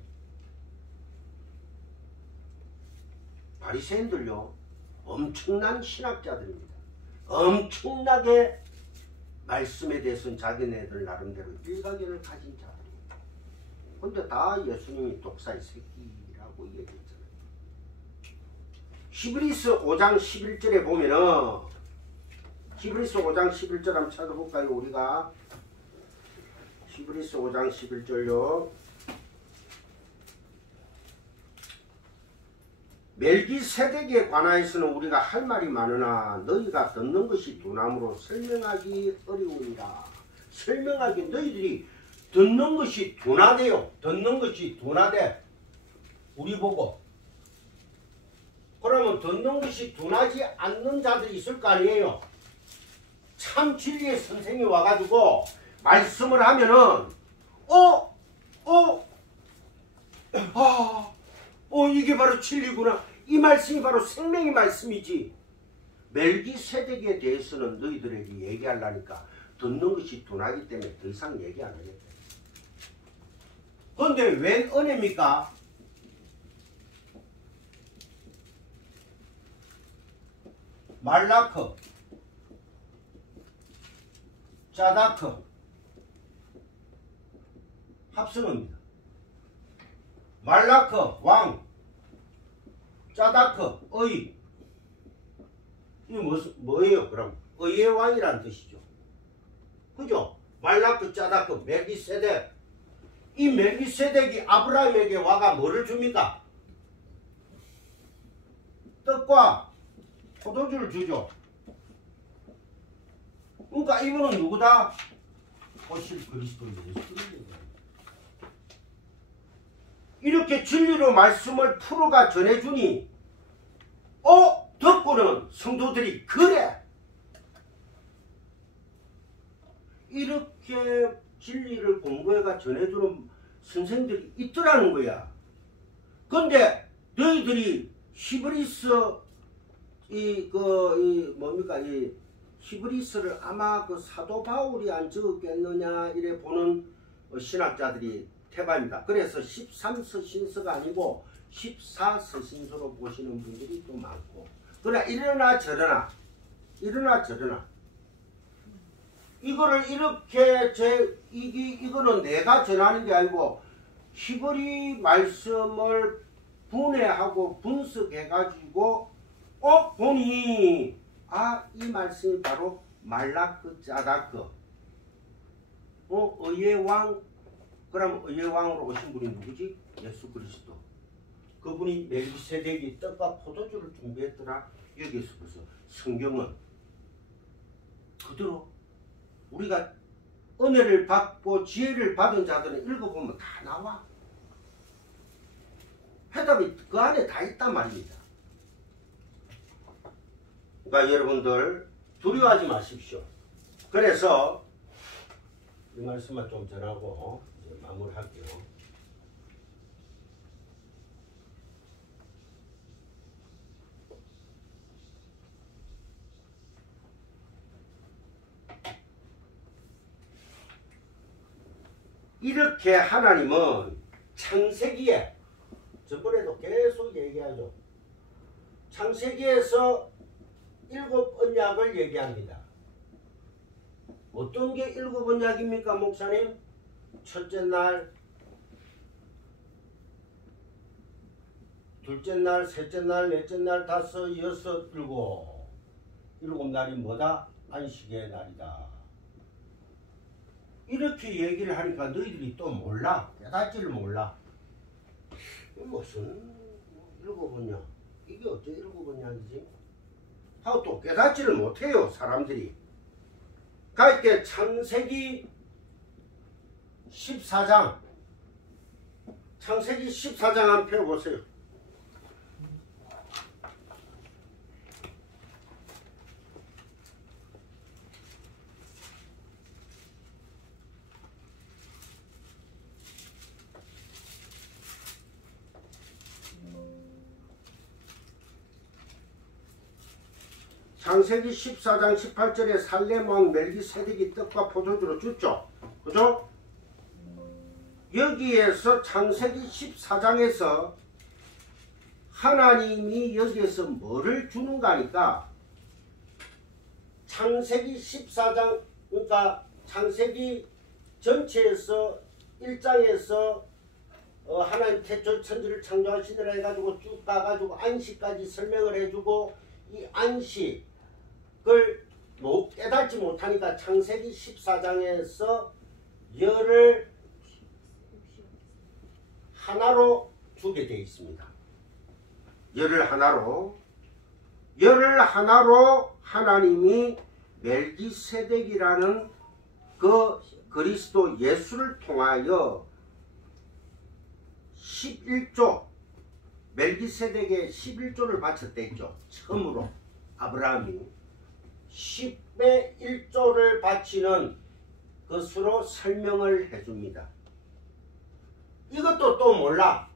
바리새인들요 엄청난 신학자들입니다. 엄청나게 말씀에 대해서는 자기네들 나름대로 일가견을 가진 자들입니다. 근데 다 예수님이 독사의 새끼라고 얘기했잖아요. 히브리서 5장 11절에 보면은 히브리서 5장 11절 한번 찾아볼까요? 우리가 히브리서 5장 11절요. 멜기세덱에 관하여서는 우리가 할 말이 많으나 너희가 듣는 것이 둔함으로 설명하기 어려우니라. 설명하기 너희들이 듣는 것이 둔하대요. 듣는 것이 둔하대. 우리 보고. 그러면 듣는 것이 둔하지 않는 자들이 있을 거 아니에요. 참 진리의 선생이 와가지고 말씀을 하면은 이게 바로 진리구나. 이 말씀이 바로 생명의 말씀이지. 멜기세덱에 대해서는 너희들에게 얘기하려니까 듣는 것이 둔하기 때문에 더 이상 얘기 안 하겠다. 그런데 웬 은혜입니까? 말라크, 짜다크 합성어입니다. 말라크 왕, 짜다크 의. 이게 뭐예요? 그럼 의의 왕이라는 뜻이죠. 그죠? 말라크, 짜다크, 멜기세덱. 이 멜기세덱이 아브라함에게 와가 뭐를 줍니까? 떡과 포도주를 주죠. 그러니까 이분은 누구다? 오실 그리스도 예수입니다. 이렇게 진리로 말씀을 풀어가 전해주니 듣고는 성도들이 그래! 이렇게 진리를 공부해가 전해주는 선생들이 있더라는 거야. 근데 너희들이 히브리서 히브리서를 아마 그 사도 바울이 안 적었겠느냐 이래 보는 신학자들이 태반입니다. 그래서 13서신서가 아니고 14서신서로 보시는 분들이 또 많고. 그러나 이러나 저러나 이거를 이렇게 이거는 내가 전하는 게 아니고 히브리 말씀을 분해하고 분석해가지고 보니 이 말씀이 바로 말라크 짜다크 의의 왕. 그럼 의의 왕으로 오신 분이 누구지? 예수 그리스도. 그분이 멜기세덱이 떡과 포도주를 준비했더라. 여기서 벌써 성경은 그대로 우리가 은혜를 받고 지혜를 받은 자들은 읽어보면 다 나와. 해답이 그 안에 다 있단 말입니다. 그러니까 여러분들 두려워하지 마십시오. 그래서 이 말씀만 좀 전하고 이제 마무리할게요. 이렇게 하나님은 창세기에 저번에도 계속 얘기하죠. 창세기에서 7 언약을 얘기합니다. 어떤 게 7 언약입니까, 목사님? 첫째 날, 둘째 날, 셋째 날, 넷째 날, 다섯, 여섯, 일곱. 7날이 뭐다? 안식의 날이다. 이렇게 얘기를 하니까 너희들이 또 몰라. 깨닫지를 몰라. 무슨 7 언약? 이게 어째 7 언약이지? 하고 또 깨닫지를 못해요, 사람들이. 그러니까 창세기 14장 한번 펴보세요. 창세기 14장 18절에 살렘 왕 멜기세덱이 떡과 포도주로 줬죠. 그죠? 여기에서 창세기 14장에서 하나님이 여기에서 뭐를 주는가 하니까 창세기 14장 그러니까 창세기 전체에서 1장에서 하나님 태초 천지를 창조하시더라 해가지고 쭉 가가지고 안식까지 설명을 해주고 이 안식을 깨닫지 못하니까 창세기 14장에서 열을 하나로 주게 되어 있습니다. 열을 하나로 하나님이 멜기세덱이라는 그 그리스도 예수를 통하여 11조 멜기세덱에 11조를 바쳤다 했죠. 처음으로 아브라함이 10의 1조를 바치는 것으로 설명을 해줍니다. 이것도 또 몰라.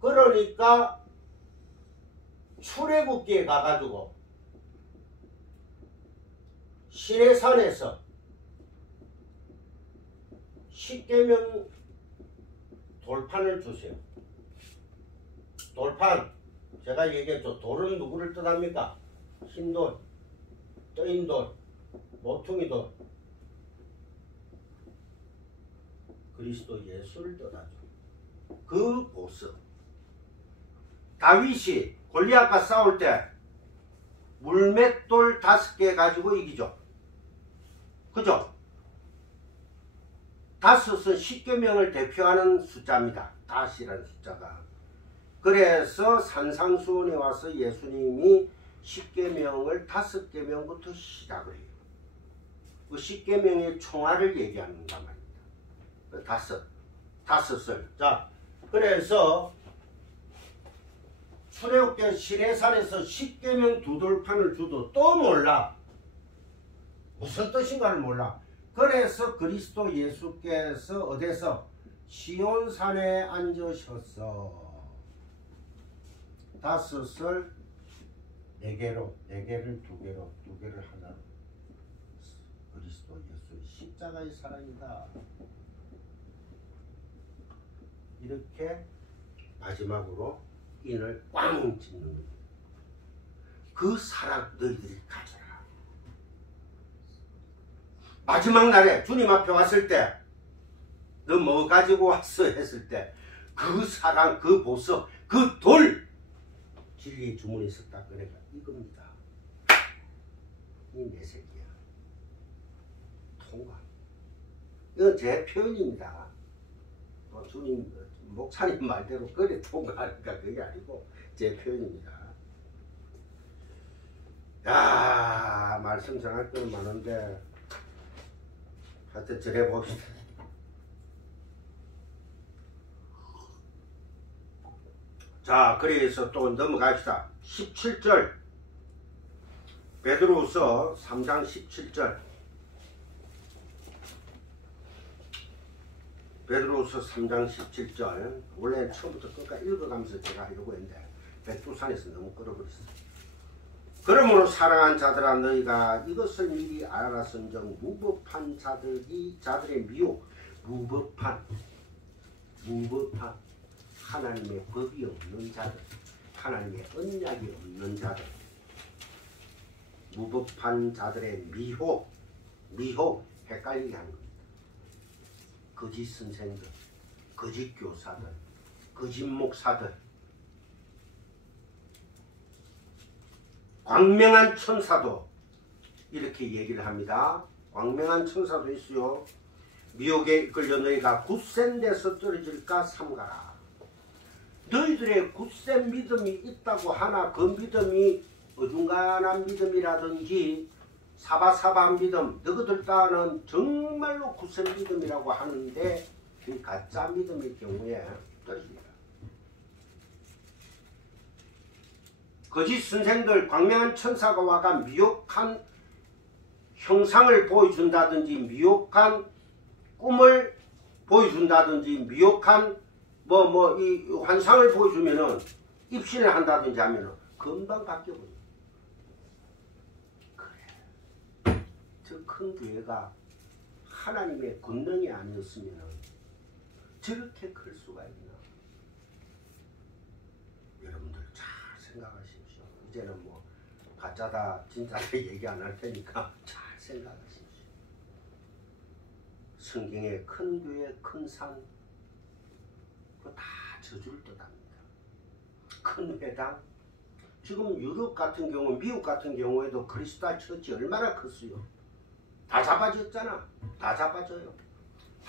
그러니까 출애굽기에 가가지고 시내산에서 십계명 돌판을 주세요. 돌판, 제가 얘기했죠. 돌은 누구를 뜻합니까? 흰돌, 떠인돌, 모퉁이돌, 그리스도 예수를 뜻하죠. 그 모습. 다윗이 골리앗과 싸울 때 물맷돌 5개 가지고 이기죠. 그죠? 5은 십계명을 대표하는 숫자입니다. 다시라는 숫자가. 그래서 산상수훈에 와서 예수님이 십계명을 5계명부터 시작을 해요. 그 십계명의 총알을 얘기하는단 말입니다. 5을. 자, 그래서 출애굽기 시내산에서 십계명 두 돌판을 주도 또 몰라. 무슨 뜻인가를 몰라. 그래서 그리스도 예수께서 어디서 시온산에 앉으셔서 5을 4개로, 4개를 2개로, 2개를 하나로. 그리스도 예수의 십자가의 사랑이다. 이렇게 마지막으로 인을 꽝 짓는 겁니다. 그 사랑 너희들이 가져라. 마지막 날에 주님 앞에 왔을 때 너 뭐 가지고 왔어 했을 때 그 사랑, 그 보석, 그 돌 진리의 주문이 섰다. 그러니까 이겁니다. 이 내 새끼야. 통과. 이건 제 표현입니다. 주님 목사님 말대로 그래 통과하니까 그게 아니고 제 표현입니다. 야, 말씀 전할 건 많은데 하여튼 저래 봅시다. 자, 그래서 또 넘어갑시다. 17절 베드로후서 3장 17절 베드로후서 3장 17절 원래 처음부터 끝까지 읽어가면서 제가 하려고 했는데 백두산에서 너무 끌어버렸어요. 그러므로 사랑한 자들아 너희가 이것을 미리 알았은즉 무법한 자들의 미혹 무법한 하나님의 법이 없는 자들 하나님의 언약이 없는 자들 무법한 자들의 미혹 헷갈리게 하는 겁니다. 거짓 선생들, 거짓 교사들, 거짓 목사들, 광명한 천사도 이렇게 얘기를 합니다. 광명한 천사도 있어요. 미혹에 이끌려 너희가 굳센 데서 떨어질까 삼가라. 너희들의 굳센 믿음이 있다고 하나 그 믿음이 어중간한 믿음이라든지 사바사바한 믿음, 너희들 따는 정말로 굳센 믿음이라고 하는데 그 가짜 믿음의 경우에 떨어집니다. 거짓 선생들, 광명한 천사가 와가 미혹한 형상을 보여준다든지 미혹한 꿈을 보여준다든지 미혹한 이 환상을 보여주면은 입신을 한다든지 하면은 금방 바뀌어버려요. 그래. 저 큰 교회가 하나님의 권능이 아니었으면은 저렇게 클 수가 있나. 여러분들 잘 생각하십시오. 이제는 뭐 가짜다 진짜다 얘기 안 할 테니까 잘 생각하십시오. 성경의 큰 교회 큰 산 그거 다 저주를 뜻합니다. 큰 회당 지금 유럽 같은 경우 미국 같은 경우에도 그리스도 처치 얼마나 컸어요. 다 잡아졌잖아. 다 잡아져요.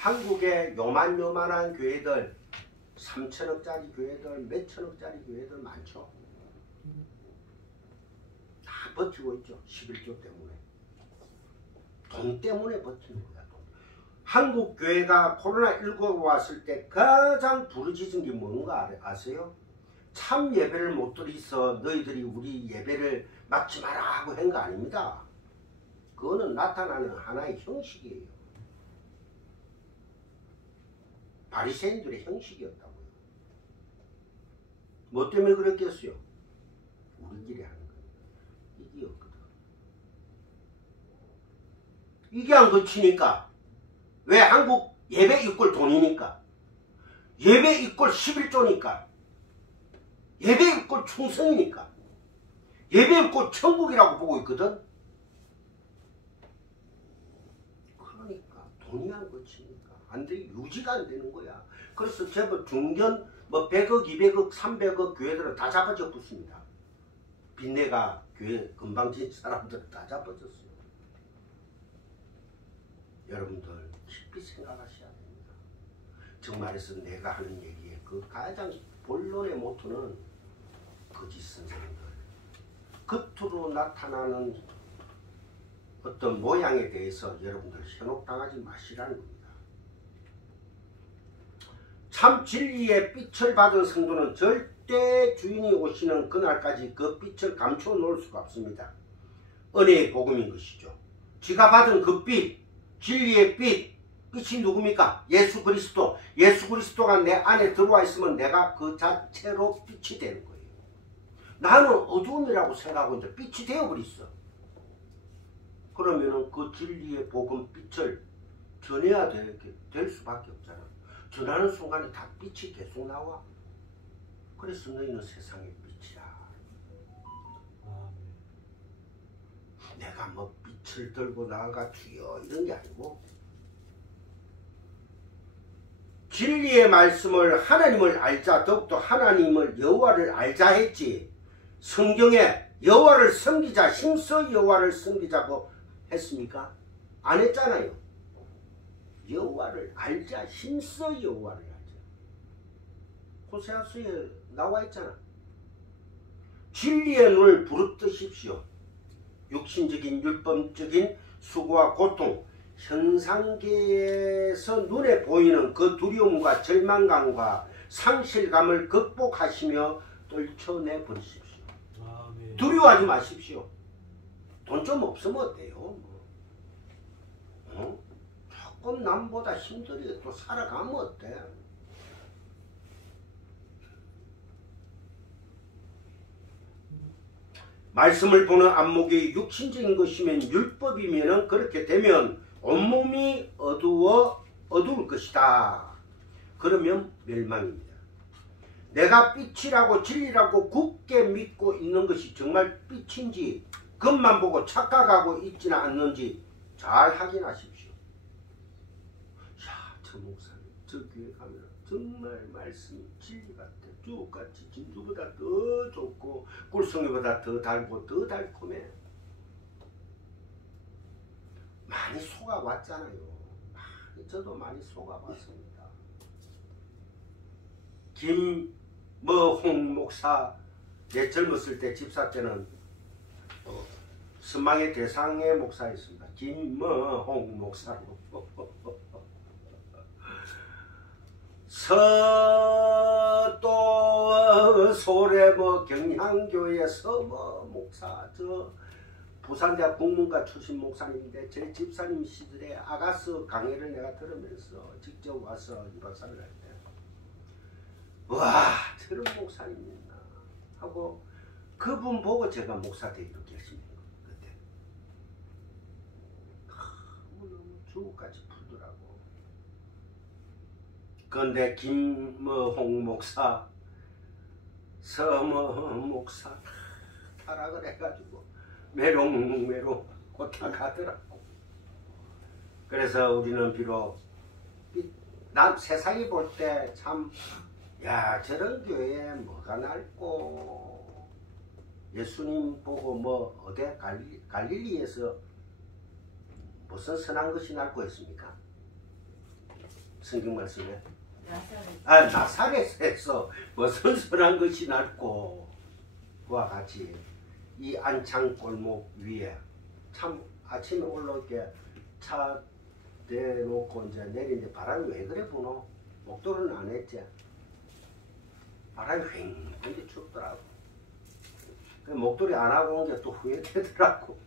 한국에 요만요만한 교회들 3천억짜리 교회들 몇천억짜리 교회들 많죠. 다 버티고 있죠. 11조 때문에. 돈 때문에 버티는 거야. 돈. 한국 교회가 코로나19가 왔을 때 가장 부르짖은 게 뭔가 아세요? 참 예배를 못 드리서 너희들이 우리 예배를 막지 마라 하고 한 거 아닙니다. 그거는 나타나는 하나의 형식이에요. 바리새인들의 형식이었다고요. 뭐 때문에 그랬겠어요? 우리끼리 하는 거예요. 이게 없거든. 이게 안 그치니까. 왜? 한국 예배 이꼴 돈이니까. 예배 이꼴 11조니까. 예배 이꼴 충성이니까. 예배 이꼴 천국이라고 보고 있거든. 그러니까 돈이 안 그치니까. 안 돼. 유지가 안 되는 거야. 그래서 제법 중견 뭐 100억, 200억, 300억 교회들은 다 잡아져 붙습니다. 빚내가 교회 금방 진 사람들은 다 잡아졌어요. 여러분들 깊이 생각하셔야 됩니다. 정말해서 내가 하는 얘기에 그 가장 본론의 모토는 거짓 선생님들, 겉으로 나타나는 어떤 모양에 대해서 여러분들 현혹당하지 마시라는 겁니다. 참 진리의 빛을 받은 성도는 절대 주인이 오시는 그날까지 그 빛을 감춰 놓을 수가 없습니다. 은혜의 복음인 것이죠. 지가 받은 그 빛, 진리의 빛, 빛이 누굽니까? 예수 그리스도. 예수 그리스도가 내 안에 들어와 있으면 내가 그 자체로 빛이 되는 거예요. 나는 어두움이라고 생각하고 있는데 빛이 되어버렸어. 그러면은 그 진리의 복음 빛을 전해야 될 수밖에 없잖아. 전하는 순간에 다 빛이 계속 나와. 그래서 너희는 세상의 빛이라. 내가 뭐 빛을 들고 나아가 주여 이런 게 아니고 진리의 말씀을 하나님을 알자. 더욱더 하나님을 여호와를 알자 했지. 성경에 여호와를 섬기자, 힘써 여호와를 섬기자고 했습니까? 안 했잖아요. 여호와를 알자, 힘써 여호와를 알자. 호세아서에 나와 있잖아. 진리의 눈을 부릅뜨십시오. 육신적인 율법적인 수고와 고통, 현상계에서 눈에 보이는 그 두려움과 절망감과 상실감을 극복하시며 떨쳐내 버리십시오. 두려워하지 마십시오. 돈 좀 없으면 어때요? 뭐. 조금 남보다 힘들게 또 살아가면 어때? 말씀을 보는 안목이 육신적인 것이면 율법이면 그렇게 되면 온몸이 어두울 것이다. 그러면 멸망입니다. 내가 빛이라고 진리라고 굳게 믿고 있는 것이 정말 빛인지 겉만 보고 착각하고 있지는 않는지 잘 확인하십시오. 야, 저 목사님 저 교회 가면 정말 말씀이 진리 같아. 쭉같이 진주보다 더 좋고 꿀송이보다 더 달고 더 달콤해. 많이 속아왔잖아요. 저도 많이 속아봤습니다. 김머홍 목사, 내 젊었을 때 집사 때는 선망의 대상의 목사였습니다. 김머홍 목사로. 또 소래 경향교회 서머 목사, 저 부산대학 국문과 출신 목사님인데 제 집사님 시절에 아가스 강의를 내가 들으면서 직접 와서 2박 3일 할 때 와, 저런 목사님 있나 하고 그분 보고 제가 목사 되기로 결심한 거예요. 그때 너무 주옥같이 풀더라고. 그런데 김머홍 목사, 서머 목사 타락을 해가지고 메롱 고타가더라고. 그래서 우리는 비록 난 세상이 볼 때 참 야, 저런 교회에 뭐가 낡고 예수님 보고 뭐 어디 갈릴리에서 무슨 선한 것이 낡고 했습니까? 성경 말씀에 나사렛. 나사렛에서 뭐 선선한 것이 낫고 그와 같이 이 안창 골목 위에 참 아침에 올라오게 차 대놓고 이제 내리는데 바람이 왜 그래 부노? 목도리는 안 했지. 바람이 휑하게 춥더라고. 그 목도리 안 하고 온 게 또 후회되더라고.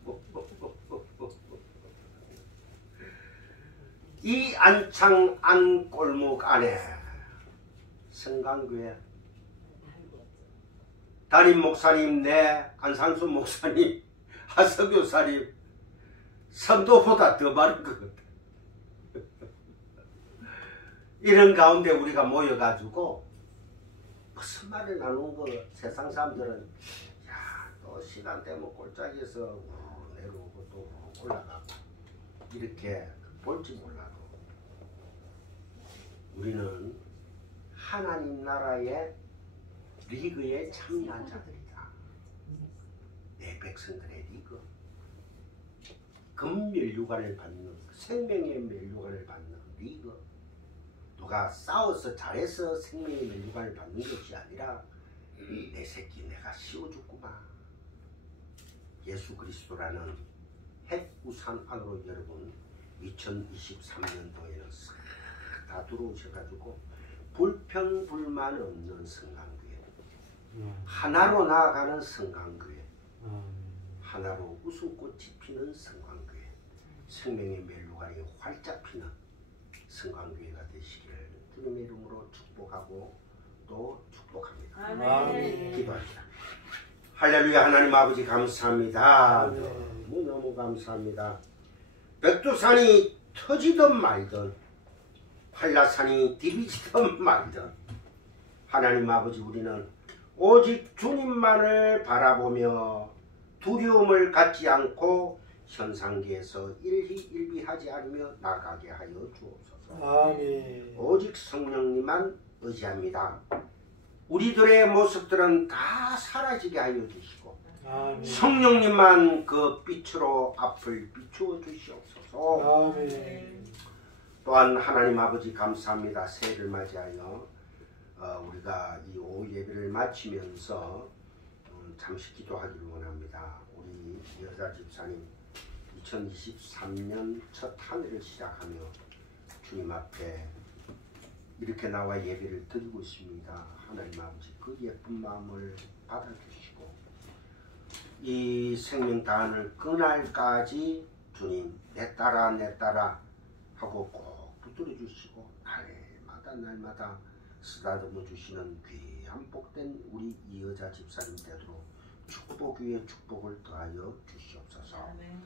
이 안창 안골목 안에 성강교회 담임 목사님, 내 안상수 목사님, 하석교사님 선도보다 더 많은 것 같아. 이런 가운데 우리가 모여가지고 무슨 말을 나누는 거 세상 사람들은 야, 또 시간 되면 골짜기에서 우르르 내려오고 또 우르르 올라가고 이렇게 볼지 몰라도 우리는 하나님 나라의 리그에 참여한 자들이다. 내 백성들의 리그. 금면류관을 받는, 생명의 면류관을 받는 리그. 누가 싸워서 잘해서 생명의 면류관을 받는 것이 아니라 내 새끼 내가 씌워줬구만. 예수 그리스도라는 핵우산 안으로 여러분 2023년도에는 싹 다 들어오셔가지고 불평불만 없는 성강교회, 하나로 나아가는 성강교회, 하나로 웃음꽃이 피는 성강교회, 생명의 멜로가리 활짝 피는 성강교회가 되시기를 주님의 이름으로 축복하고 또 축복합니다. 아멘. 기도합니다. 할렐루야. 하나님 아버지 감사합니다. 너무 감사합니다. 백두산이 터지든 말든 한라산이 디비지든 말든 하나님 아버지 우리는 오직 주님만을 바라보며 두려움을 갖지 않고 현상계에서 일희일비하지 않으며 나가게 하여 주옵소서. 아멘. 오직 성령님만 의지합니다. 우리들의 모습들은 다 사라지게 하여 주시고 아멘. 성령님만 그 빛으로 앞을 비추어 주시옵소서. 아멘. 또한 하나님 아버지 감사합니다. 새해를 맞이하여 우리가 이 오후 예배를 마치면서 잠시 기도하기를 원합니다. 우리 여자 집사님 2023년 첫 한 해를 시작하며 주님 앞에 이렇게 나와 예배를 드리고 있습니다. 하나님 아버지 그 예쁜 마음을 받아주시고 이 생명 다하는 그날까지 주님 내 따라 하고 꼭 붙들어 주시고 날마다 쓰다듬어 주시는 귀한 복된 우리 이 여자 집사님 되도록 축복 위에 축복을 더하여 주시옵소서. 아멘.